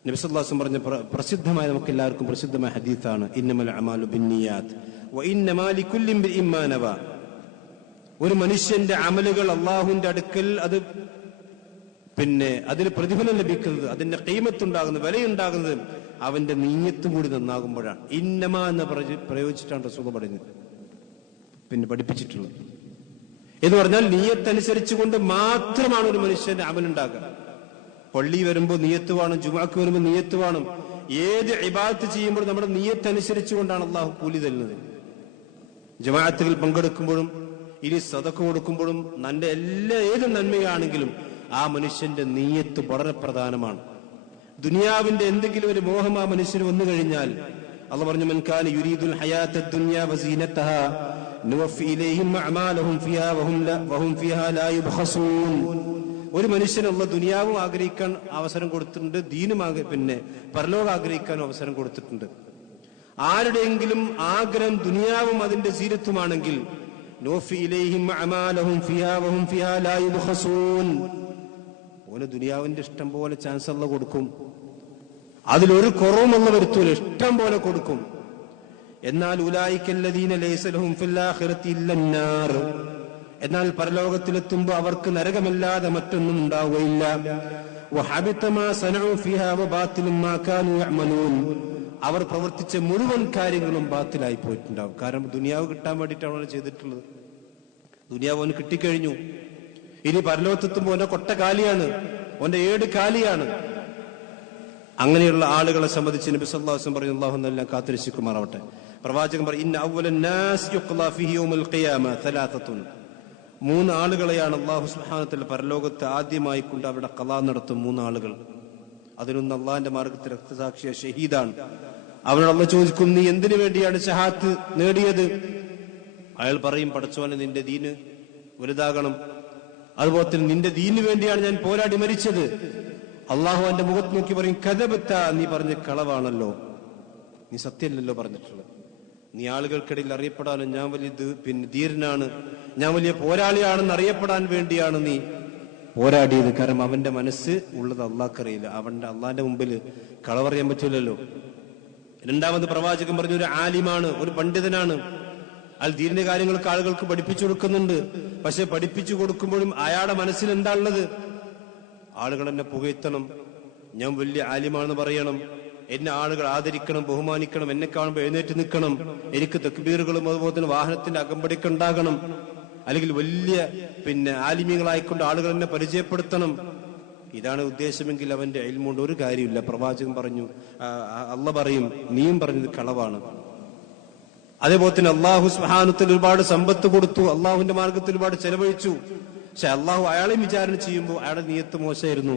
നബി സല്ലല്ലാഹു അലൈഹി വസല്ലം പറഞ്ഞ പ്രസിദ്ധമായ നമുക്ക് എല്ലാവർക്കും പ്രസിദ്ധമായ ഹദീസാണ് ഇന്നമൽ അമാലു ബിന്നിയാത്ത് വ ഇന്നമാ ലികുല്ലി ഇംറിഇൻ മാ നവ. ഒരു മനുഷ്യന്റെ അമലുകൾ അള്ളാഹുവിന്റെ അടുക്കൽ അത് അതിന് പ്രതിഫലം ലഭിക്കുന്നത്, അതിന്റെ ഖീമത്തുണ്ടാകുന്നത്, വിലയുണ്ടാകുന്നത് അവന്റെ നീയത്തും കൂടി നന്നാകുമ്പോഴാണ്. ഇന്നമ എന്ന് പ്രയോഗിച്ചിട്ടാണ് റസൂൽ പറയുന്നത്, പഠിപ്പിച്ചിട്ടുള്ളത്. എന്ന് പറഞ്ഞാൽ നീയത്തനുസരിച്ചുകൊണ്ട് മാത്രമാണ് ഒരു മനുഷ്യന്റെ അമലുണ്ടാകുക. പള്ളി വരുമ്പോൾ നീയത്ത് വേണം, ജുമുഅക്ക് വരുമ്പോൾ നീയത്ത് വേണം. ഏത് ഇബാദത്ത് ചെയ്യുമ്പോഴും നമ്മുടെ നീയത്തനുസരിച്ചുകൊണ്ടാണ് അള്ളാഹു കൂലി തരുന്നത്. ജമാഅത്തുകൾ പങ്കെടുക്കുമ്പോഴും ഇനി സദഖ കൊടുക്കുമ്പോഴും ഏത് നന്മയാണെങ്കിലും ആ മനുഷ്യന്റെ നീയത്ത് വളരെ പ്രധാനമാണ്. ദുനിയാവിന്റെ എന്തെങ്കിലും ഒരു മോഹം ആ മനുഷ്യന് വന്നു കഴിഞ്ഞാൽ അള്ളാഹു പറഞ്ഞു, മൻ കാന യുരീദുൽ ഹയാത്തദ് ദുനിയ വസീനതഹാ നുവഫി ഇലൈഹിം അഅമാലഹും ഫിഹാ വഹും ഫിഹാ ലാ യുബ്ഖസൂൻ. ഒരു മനുഷ്യന് അള്ളാഹു ദുനിയാവും ആഗ്രഹിക്കാൻ അവസരം കൊടുത്തിട്ടുണ്ട്, ദീനും പിന്നെ പരലോകം ആഗ്രഹിക്കാനും അവസരം കൊടുത്തിട്ടുണ്ട്. ആരുടെയെങ്കിലും ആഗ്രഹം ദുനിയാവും അതിന്റെ സീരത്തുമാണെങ്കിൽ നുവഫി ഇലൈഹിം അഅമാലഹും ഫിഹാ വഹും ഫിഹാ ലാ യുബ്ഖസൂൻ, ഓന് ദുനിയാവിന്റെ ഇഷ്ടം പോലെ ചാൻസ് അള്ളാഹു കൊടുക്കും, അതിലൊരു കുറവും അള്ളാഹു വരുത്തൂല, ഇഷ്ടം പോലെ കൊടുക്കും. എന്നാൽ ഉലൈകല്ലദീന ലൈസ ലഹും ഫിൽ ആഖിറതി ഇല്ലന്നാർ, എന്നാൽ പരലോകത്തിലെത്തുമ്പോൾ അവർക്ക് നരകമല്ലാതെ മറ്റൊന്നും ഉണ്ടാവുകയില്ല. വഹബിത മാ സനഉ ഫിഹാ വബാതിലു മാ കാനൂ യഅമലൂൻ, അവർ പ്രവർത്തിച്ച മുഴുവൻ കാര്യങ്ങളും ബാത്തിലായി പോയിട്ടുണ്ടാവും. കാരണം ദുനിയാവ് കിട്ടാൻ വേണ്ടിയിട്ടാണ് അവർ ചെയ്തിട്ടുള്ളത്. ദുനിയാവ് അവന് കിട്ടിക്കഴിഞ്ഞു, ഇനി പരലോകത്തെത്തുമ്പോൾ ഓന്റെ കൊട്ട കാലിയാണ്, ഓന്റെ ഏട് കാലിയാണ്. അങ്ങനെയുള്ള ആളുകളെ സംബന്ധിച്ച് നബി സല്ലല്ലാഹു അലൈഹി വസല്ലം പറഞ്ഞു, അല്ലാഹു എന്നെല്ലാം കാത്തുരക്ഷിക്കുമാറാവട്ടെ. പ്രവാചകൻ പറഞ്ഞു, ഇന്ന അവ്വലൻ നാസ് യുഖ്ലാ ഫീഹി യൗമൽ ഖിയാമ സലാസത്തുൻ, 3 ആളുകളെയാണ് അല്ലാഹു സുബ്ഹാനഹു വ തആല പരലോകത്ത് ആദ്യമായി കൊണ്ട് അവിടെ ഖളാ നടത്തും. 3 ആളുകൾ. അതിലൊന്ന് അള്ളാഹിന്റെ മാർഗത്തിൽ രക്തസാക്ഷിയ ഷഹീദാണ്. അവനോട് അള്ളാഹു ചോദിക്കും, നീ എന്തിനു വേണ്ടിയാണ് ഷഹാദത്ത് നേടിയത്? അയാൾ പറയും, പടച്ചോനെ നിന്റെ ദീന് വലുതാകണം, അതുപോലെ തന്നെ നിന്റെ ദീനിന് വേണ്ടിയാണ് ഞാൻ പോരാടി മരിച്ചത്. അള്ളാഹു എന്റെ മുഖത്ത് നോക്കി പറയും, കദബത്ത, നീ പറഞ്ഞ കളവാണല്ലോ, നീ സത്യമല്ലല്ലോ പറഞ്ഞിട്ടുള്ളത്. നീ ആളുകൾക്കിടയിൽ അറിയപ്പെടാനും ഞാൻ വലിയ ധീരനാണ്, ഞാൻ വലിയ പോരാളിയാണെന്ന് അറിയപ്പെടാൻ വേണ്ടിയാണ് നീ പോരാടിയത്. കാരണം അവന്റെ മനസ്സ് ഉള്ളത് അള്ളാഹ്ക്കറിയില്ല, അള്ളാന്റെ മുമ്പിൽ കളവറിയാൻ പറ്റില്ലല്ലോ. രണ്ടാമത് പ്രവാചകൻ പറഞ്ഞു, ഒരു ആലിമാണ്, ഒരു പണ്ഡിതനാണ്, അയാൾ ദീനിന്റെ കാര്യങ്ങൾക്ക് ആളുകൾക്ക് പഠിപ്പിച്ചു കൊടുക്കുന്നുണ്ട്. പക്ഷെ പഠിപ്പിച്ചു കൊടുക്കുമ്പോഴും അയാളുടെ മനസ്സിൽ എന്താ ഉള്ളത്? ആളുകൾ എന്നെ പുകഴ്ത്തണം, ഞാൻ വലിയ ആലിമാണെന്ന് പറയണം, എന്നെ ആളുകൾ ആദരിക്കണം, ബഹുമാനിക്കണം, എന്നെ കാണുമ്പോൾ എഴുന്നേറ്റ് നിൽക്കണം, എനിക്ക് തക്ബീറുകളും അതുപോലെ തന്നെ വാഹനത്തിന്റെ അകമ്പടിക്ക് ഉണ്ടാകണം, അല്ലെങ്കിൽ വലിയ ആലിമ്യങ്ങളായിക്കൊണ്ട് ആളുകൾ എന്നെ പരിചയപ്പെടുത്തണം. ഇതാണ് ഉദ്ദേശമെങ്കിൽ അവന്റെ ഇൽമുണ്ട് ഒരു കാര്യമില്ല. പ്രവാചകൻ പറഞ്ഞു, അള്ളാഹ് പറയും, നീയും പറഞ്ഞത് കളവാണ്. അതേപോലെ തന്നെ അള്ളാഹു സുബ്ഹാനഹു വ തആല ഒരുപാട് സമ്പത്ത് കൊടുത്തു, അള്ളാഹുവിന്റെ മാർഗത്തിൽ ഒരുപാട് ചെലവഴിച്ചു. പക്ഷെ അള്ളാഹു അയാളെ വിചാരണ ചെയ്യുമ്പോൾ അയാളുടെ നിയത്ത് മോശമായിരുന്നു.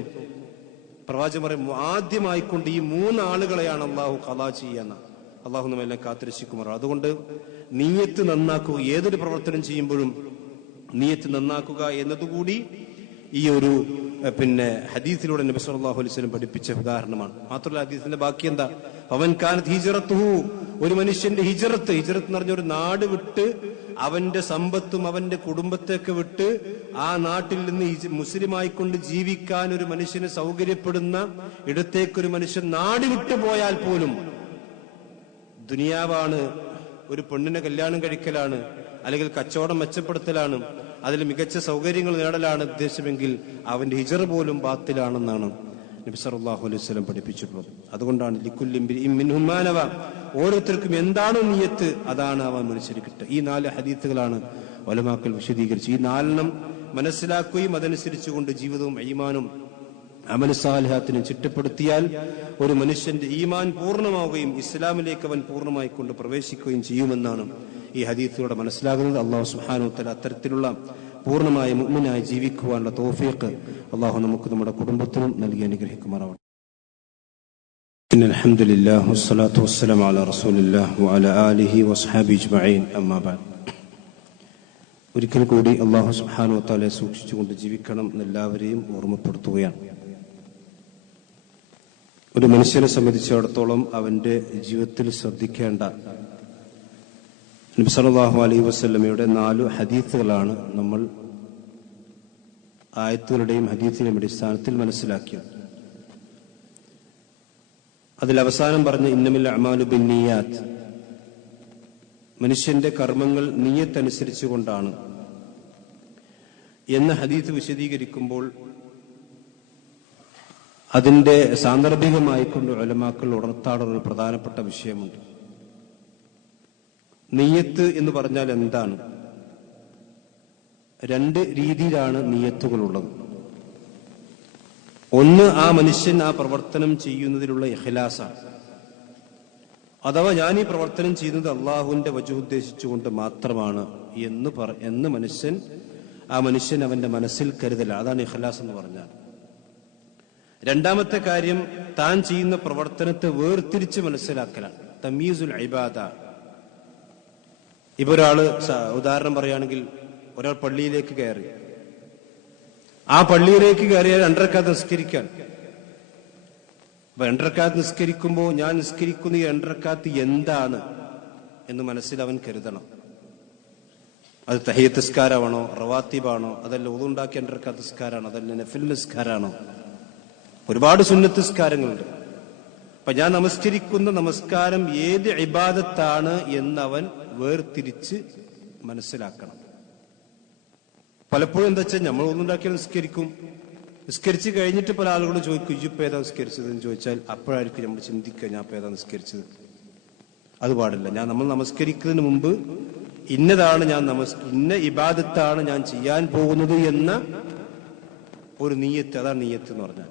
പ്രവാചകൻ പറയും, ആദ്യമായിക്കൊണ്ട് ഈ 3 ആളുകളെയാണ് അള്ളാഹു ഖളാ ചെയ്യുന്ന. അള്ളാഹു നമ്മെല്ലാം കാത്തുരക്ഷിക്കുമാറാണ്. അതുകൊണ്ട് നിയത്ത് നന്നാക്കുക, ഏതൊരു പ്രവർത്തനം ചെയ്യുമ്പോഴും നിയത്ത് നന്നാക്കുക എന്നതുകൂടി ഈ ഒരു ഹദീസിലൂടെ നബി സല്ലല്ലാഹു അലൈഹി വസല്ലം പഠിപ്പിച്ച ഉദാഹരണമാണ്. മാത്രമല്ല ഹദീസിന്റെ ബാക്കി എന്താ? ഫമൻ കാനത് ഹിജ്റത്തുഹു, ഒരു മനുഷ്യന്റെ ഹിജ്റത്ത് എന്ന് പറഞ്ഞ ഒരു നാട് വിട്ട് അവന്റെ സമ്പത്തും അവന്റെ കുടുംബത്തെയൊക്കെ വിട്ട് ആ നാട്ടിൽ നിന്ന് മുസ്ലിമായിക്കൊണ്ട് ജീവിക്കാൻ ഒരു മനുഷ്യന് സൗകര്യപ്പെടുന്ന ഇടത്തേക്കൊരു മനുഷ്യൻ നാട് വിട്ടു പോയാൽ പോലും, ദുനിയാവാണ്, ഒരു പെണ്ണിനെ കല്യാണം കഴിക്കലാണ്, അല്ലെങ്കിൽ കച്ചവടം മെച്ചപ്പെടുത്തലാണ്, അതിൽ മികച്ച സൗകര്യങ്ങൾ നേടലാണ് ഉദ്ദേശമെങ്കിൽ അവന്റെ ഹിജ്റ പോലും ബാത്തിലാണെന്നാണ് നബി സല്ലല്ലാഹു അലൈഹി വസല്ലം പഠിപ്പിച്ചിട്ടുള്ളത്. അതുകൊണ്ടാണ് ലിക്കുല്ലി ഇംറിഇൻ മിൻഹും മാ നവ, ഓരോരുത്തർക്കും എന്താണോ നിയത്ത് അതാണ് അവൻ മനുഷ്യന് കിട്ടുക. ഈ 4 ഹദീസുകളാണ് ഉലമാക്കൾ വിശദീകരിച്ചു. ഈ 4 മനസ്സിലാക്കുകയും അതനുസരിച്ചുകൊണ്ട് ജീവിതവും ഈമാനും അമൽ സാലിഹാത്തിനും ചിട്ടപ്പെടുത്തിയാൽ ഒരു മനുഷ്യന്റെ ഈമാൻ പൂർണ്ണമാവുകയും ഇസ്ലാമിലേക്ക് അവൻ പൂർണ്ണമായി കൊണ്ട് പ്രവേശിക്കുകയും ചെയ്യുമെന്നാണ് ഈ ഹദീസിലൂടെ മനസ്സിലാകുന്നത്. അല്ലാഹു സുബ്ഹാനഹു വ തആല അത്തരത്തിലുള്ള പൂർണ്ണമായ മുഅ്മിനായി ജീവിക്കുവാനുള്ള തൗഫീഖ് അല്ലാഹു നമുക്ക് നമ്മുടെ കുടുംബത്തിനും നൽകി അനുഗ്രഹിക്കുമാറാവട്ടെ. ഇന്നൽ ഹംദുലില്ലാഹി വസ്സലാത്തു വസ്സലാമു അലാ റസൂലില്ലാഹി വഅലാ ആലിഹി വസ്ഹബിഹി അജ്മഈൻ, അമ്മാ ബഅദ്. ഒരിക്കൽ കൂടി അല്ലാഹു സുബ്ഹാനഹു വ തആലയെ സൂക്ഷിച്ചുകൊണ്ട് ജീവിക്കണം എന്നെല്ലാവരെയും ഓർമ്മപ്പെടുത്തുകയാണ്. ഒരു മനുഷ്യനെ സംബന്ധിച്ചിടത്തോളം അവന്റെ ജീവിതത്തിൽ ശ്രദ്ധിക്കേണ്ട നബി സല്ലല്ലാഹു അലൈഹി വസല്ലമയുടെ 4 ഹദീസുകളാണ് നമ്മൾ ആയത്തുകളുടെയും ഹദീസിന്റെയും അടിസ്ഥാനത്തിൽ മനസ്സിലാക്കിയത്. അതിൽ അവസാനം പറഞ്ഞ ഇന്നമൽ അഅ്മാലു ബിന്നിയാത്ത്, മനുഷ്യന്റെ കർമ്മങ്ങൾ നിയ്യത്തനുസരിച്ചുകൊണ്ടാണ് എന്ന ഹദീസ് വിശദീകരിക്കുമ്പോൾ അതിന്റെ സാന്ദർഭികമായിക്കൊണ്ട് ഉലമാക്കൾ ഉണർത്താടുന്ന ഒരു പ്രധാനപ്പെട്ട വിഷയമുണ്ട്. നിയ്യത്ത് എന്ന് പറഞ്ഞാൽ എന്താണ്? 2 രീതിയിലാണ് നിയ്യത്തുകളുള്ളത്. ഒന്ന്, ആ മനുഷ്യൻ ആ പ്രവർത്തനം ചെയ്യുന്നതിലുള്ള ഇഖ്ലാസാണ്. അഥവാ ഞാൻ ഈ പ്രവർത്തനം ചെയ്യുന്നത് അള്ളാഹുവിന്റെ വജ്ഹ് ഉദ്ദേശിച്ചുകൊണ്ട് മാത്രമാണ് എന്ന് മനുഷ്യൻ അവന്റെ മനസ്സിൽ കരുതല. അതാണ് ഇഖ്ലാസ് എന്ന് പറഞ്ഞാൽ. രണ്ടാമത്തെ കാര്യം താൻ ചെയ്യുന്ന പ്രവർത്തനത്തെ വേർതിരിച്ച് മനസ്സിലാക്കലാണ്. തമീസുൽ ഇബാദ. ഇപ്പൊ ഒരാള് ഉദാഹരണം പറയുകയാണെങ്കിൽ, ഒരാൾ പള്ളിയിലേക്ക് കയറി, ആ പള്ളിയിലേക്ക് കയറിയാൽ 2 റക്അത്ത് നിസ്കരിക്കാൻ. അപ്പൊ 2 റക്അത്ത് നിസ്കരിക്കുമ്പോൾ ഞാൻ നിസ്കരിക്കുന്ന ഈ 2 റക്അത്ത് എന്താണ് എന്ന് മനസ്സിൽ അവൻ കരുതണം. അത് തഹിയ്യത്ത് നിസ്കാരമാണോ, റവാത്തിബാണോ, അതല്ല ഉളുണ്ടാക്കിയ 2 റക്അത്ത് നിസ്കാരമാണോ, അതല്ല നഫിൽ നിസ്കാരമാണോ? ഒരുപാട് സുന്നത്ത് നിസ്കാരങ്ങളുണ്ട്. അപ്പൊ ഞാൻ നമസ്കരിക്കുന്ന നമസ്കാരം ഏത് ഇബാദത്താണ് എന്നവൻ വേർതിരിച്ച് മനസ്സിലാക്കണം. പലപ്പോഴും എന്താ വെച്ചാൽ നമ്മൾ ഒന്നുണ്ടാക്കിയാൽ നിസ്കരിച്ച് കഴിഞ്ഞിട്ട് പല ആളുകളും ചോദിക്കും, ഇപ്പൊ ഏതാ നിസ്കരിച്ചത് എന്ന് ചോദിച്ചാൽ അപ്പോഴായിരിക്കും നമ്മൾ ചിന്തിക്കുക, ഞാൻ ഇപ്പൊ ഏതാ നിസ്കരിച്ചത്. അത് പാടില്ല. നമ്മൾ നമസ്കരിക്കുന്നതിന് മുമ്പ് ഇന്നതാണ് ഇന്ന ഇബാദത്താണ് ഞാൻ ചെയ്യാൻ പോകുന്നത് എന്ന ഒരു നീയത്ത്, അതാണ് നീയത്ത് എന്ന് പറഞ്ഞാൽ.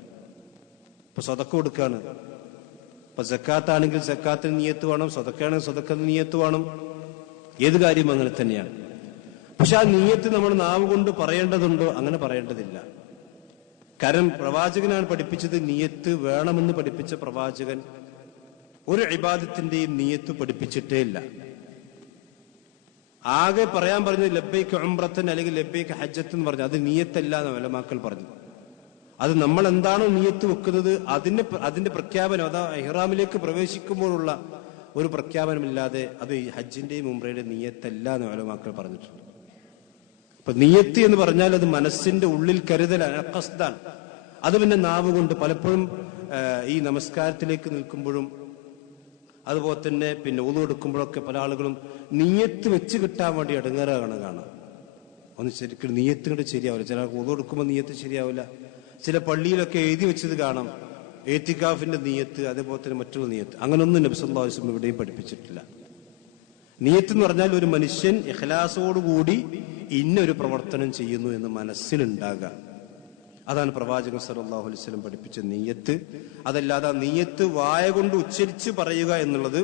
ഇപ്പൊ സ്വതക്ക കൊടുക്കാണ്, ഇപ്പൊ സക്കാത്താണെങ്കിൽ സക്കാത്തിന് നീയത്ത് വേണം, സ്വതക്കയാണെങ്കിൽ സ്വതക്കത്തിന് നീയത്ത് വേണം. ഏത് കാര്യം അങ്ങനെ തന്നെയാണ്. പക്ഷെ ആ നീയത്ത് നമ്മൾ നാവ് കൊണ്ട് പറയേണ്ടതുണ്ടോ? അങ്ങനെ പറയേണ്ടതില്ല. കാരണം പ്രവാചകനാണ് പഠിപ്പിച്ചത്, നീയത്ത് വേണമെന്ന് പഠിപ്പിച്ച പ്രവാചകൻ ഒരു ഇബാദത്തിന്റെയും നീയത്ത് പഠിപ്പിച്ചിട്ടേ ഇല്ല. ആകെ പറയാൻ പറഞ്ഞത് ലബ്ബൈക ഉംറത്തൻ അല്ലെങ്കിൽ ലബ്ബൈക ഹജ്ജത്ത് എന്ന് പറഞ്ഞു. അത് നീയത്തല്ല എന്ന് ഉലമാക്കൾ പറഞ്ഞു. അത് നമ്മൾ എന്താണോ നീയത്ത് വെക്കുന്നത് അതിന്റെ പ്രഖ്യാപനം, അതാ ഇഹ്റാമിലേക്ക് പ്രവേശിക്കുമ്പോഴുള്ള ഒരു പ്രഖ്യാപനമില്ലാതെ അത് ഹജ്ജിന്റെയും ഉംറയുടെയും നീയത്തല്ല എന്ന് ഉലമാക്കൾ പറഞ്ഞിട്ടുണ്ട്. അപ്പൊ നീയത്ത് എന്ന് പറഞ്ഞാൽ അത് മനസ്സിന്റെ ഉള്ളിൽ കരുതലാണ്, ഖസ്ദാണ്. അത് പിന്നെ നാവ് കൊണ്ട് പലപ്പോഴും ഈ നമസ്കാരത്തിലേക്ക് നിൽക്കുമ്പോഴും അതുപോലെ തന്നെ പിന്നെ ഉളു എടുക്കുമ്പോഴൊക്കെ പല ആളുകളും നീയത്ത് വെച്ച് കിട്ടാൻ വേണ്ടി ഇടങ്ങേറാണ് കാണാം. ഒന്ന് ശരിക്കും നീയത്ത് കൊണ്ട് ശരിയാവില്ല. ചില ഉളു എടുക്കുമ്പോൾ നീയത്ത് ശരിയാവില്ല. ചില പള്ളിയിലൊക്കെ എഴുതി വെച്ചത് കാണാം, ഏത്തിക്കാഫിന്റെ നീയത്ത്, അതേപോലെ തന്നെ മറ്റുള്ള നീയത്ത്. അങ്ങനൊന്നും നബി സല്ലല്ലാഹു അലൈഹി വസല്ലം എവിടെയും പഠിപ്പിച്ചിട്ടില്ല. നീയത്ത് എന്ന് പറഞ്ഞാൽ ഒരു മനുഷ്യൻ ഇഖ്ലാസോടുകൂടി ഇന്നൊരു പ്രവർത്തനം ചെയ്യുന്നു എന്ന് മനസ്സിലുണ്ടാകുക. അതാണ് പ്രവാചകൻ സല്ലല്ലാഹു അലൈഹി വസല്ലം പഠിപ്പിച്ച നീയത്ത്. അതല്ലാതെ ആ നീയത്ത് വായ കൊണ്ട് ഉച്ചരിച്ച് പറയുക എന്നുള്ളത്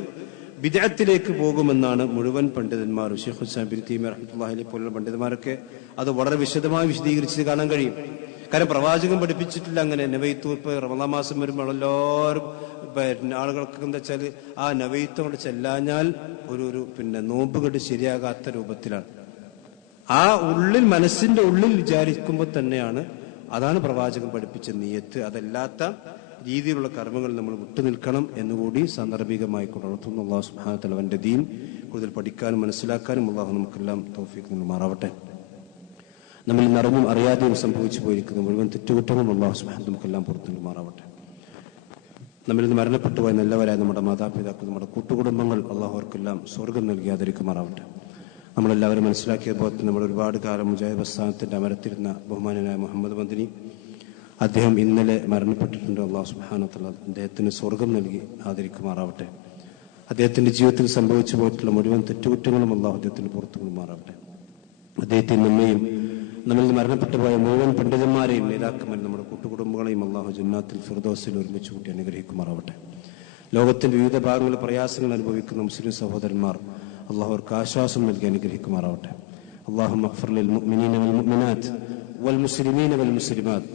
ബിദ്അത്തിലേക്ക് പോകുമെന്നാണ് മുഴുവൻ പണ്ഡിതന്മാരും. ശൈഖുൽ ഇസ്ലാം ഇബ്നു തൈമിയ്യ റഹ്മത്തുള്ളാഹി അലൈഹി പോലുള്ള പണ്ഡിതന്മാരൊക്കെ അത് വളരെ വിശദമായി വിശദീകരിച്ച് കാണാൻ കഴിയും. കാരണം പ്രവാചകൻ പഠിപ്പിച്ചിട്ടില്ല അങ്ങനെ. നവൈത്തു ഇപ്പൊ റമദാൻ മാസം വരുമ്പോൾ എല്ലാവരും ആളുകൾക്ക് എന്താ വെച്ചാല് ആ നവൈത്വം കൊണ്ട് ചെല്ലാഞ്ഞാൽ ഒരു പിന്നെ നോമ്പ് കണ്ട് ശരിയാകാത്ത രൂപത്തിലാണ്. ആ മനസ്സിന്റെ ഉള്ളിൽ വിചാരിക്കുമ്പോൾ തന്നെയാണ് അതാണ് പ്രവാചകൻ പഠിപ്പിച്ച നീയത്ത്. അതല്ലാത്ത രീതിയിലുള്ള കർമ്മങ്ങൾ നമ്മൾ വിട്ടുനിൽക്കണം എന്നുകൂടി സാന്ദർഭികമായി കൊണ്ടുവരുന്നു. അല്ലാഹു സുബ്ഹാനഹു വ തആല അവന്റെ ദീൻ കൂടുതൽ പഠിക്കാനും മനസ്സിലാക്കാനും അല്ലാഹു നമുക്കെല്ലാം തൗഫീഖ് നൽകുമാറാവട്ടെ. നമ്മൾ അറിഞ്ഞും അറിയാതെയും സംഭവിച്ചു പോയിരിക്കുന്ന മുഴുവൻ തെറ്റുകുറ്റങ്ങളും അല്ലാഹു സുബ്ഹാനഹു വ തആല നമുക്കെല്ലാം പുറത്തു നൽകുമാറാവട്ടെ. നമ്മിൽ നിന്ന് മരണപ്പെട്ടു പോയ നല്ലവരായ നമ്മുടെ മാതാപിതാക്കൾ, നമ്മുടെ കൂട്ടുകുടുംബങ്ങൾ അല്ലാഹു അവർക്കെല്ലാം സ്വർഗം നൽകി ആദരിക്കുമാറാവട്ടെ. നമ്മളെല്ലാവരും മനസ്സിലാക്കിയതുപോലെ തന്നെ നമ്മൾ ഒരുപാട് കാലം മുജാഹിദ് പ്രസ്ഥാനത്തിന്റെ അമരത്തിരുന്ന ബഹുമാനനായ മുഹമ്മദ് മദനി, അദ്ദേഹം ഇന്നലെ മരണപ്പെട്ടിട്ടുണ്ട്. അല്ലാഹു സുബ്ഹാനഹു വ തആല അദ്ദേഹത്തിന് സ്വർഗം നൽകി ആദരിക്കുമാറാവട്ടെ. അദ്ദേഹത്തിന്റെ ജീവിതത്തിൽ സംഭവിച്ചു പോയിട്ടുള്ള മുഴുവൻ തെറ്റുകുറ്റങ്ങളും അല്ലാഹു അദ്ദേഹത്തിന് പുറത്തു കൊള്ളുമാറാവട്ടെ. അദ്ദേഹത്തെ നമ്മയും നമ്മിൽ നിന്ന് മരണപ്പെട്ടു പോയ മുഴുവൻ പണ്ഡിതന്മാരെയും നേതാക്കന്മാരെയും നമ്മുടെ കൂട്ടുകുടുംബങ്ങളെയും അല്ലാഹു ജന്നാത്തുൽ ഫിർദൗസിൽ ഒരുമിച്ച് കൂട്ടി അനുഗ്രഹിക്കുമാറാവട്ടെ. ലോകത്തിന്റെ വിവിധ ഭാഗങ്ങളിൽ പ്രയാസങ്ങൾ അനുഭവിക്കുന്ന മുസ്ലിം സഹോദരന്മാർ അല്ലാഹു അവർക്ക് ആശ്വാസം നൽകി അനുഗ്രഹിക്കുമാറാവട്ടെ. അല്ലാഹുമ്മ ഗ്ഫിർ ലിൽ മുഅ്മിനീന വൽ മുഅ്മിനാത്ത് വൽ മുസ്ലിമീന വൽ മുസ്ലിമാത്ത്.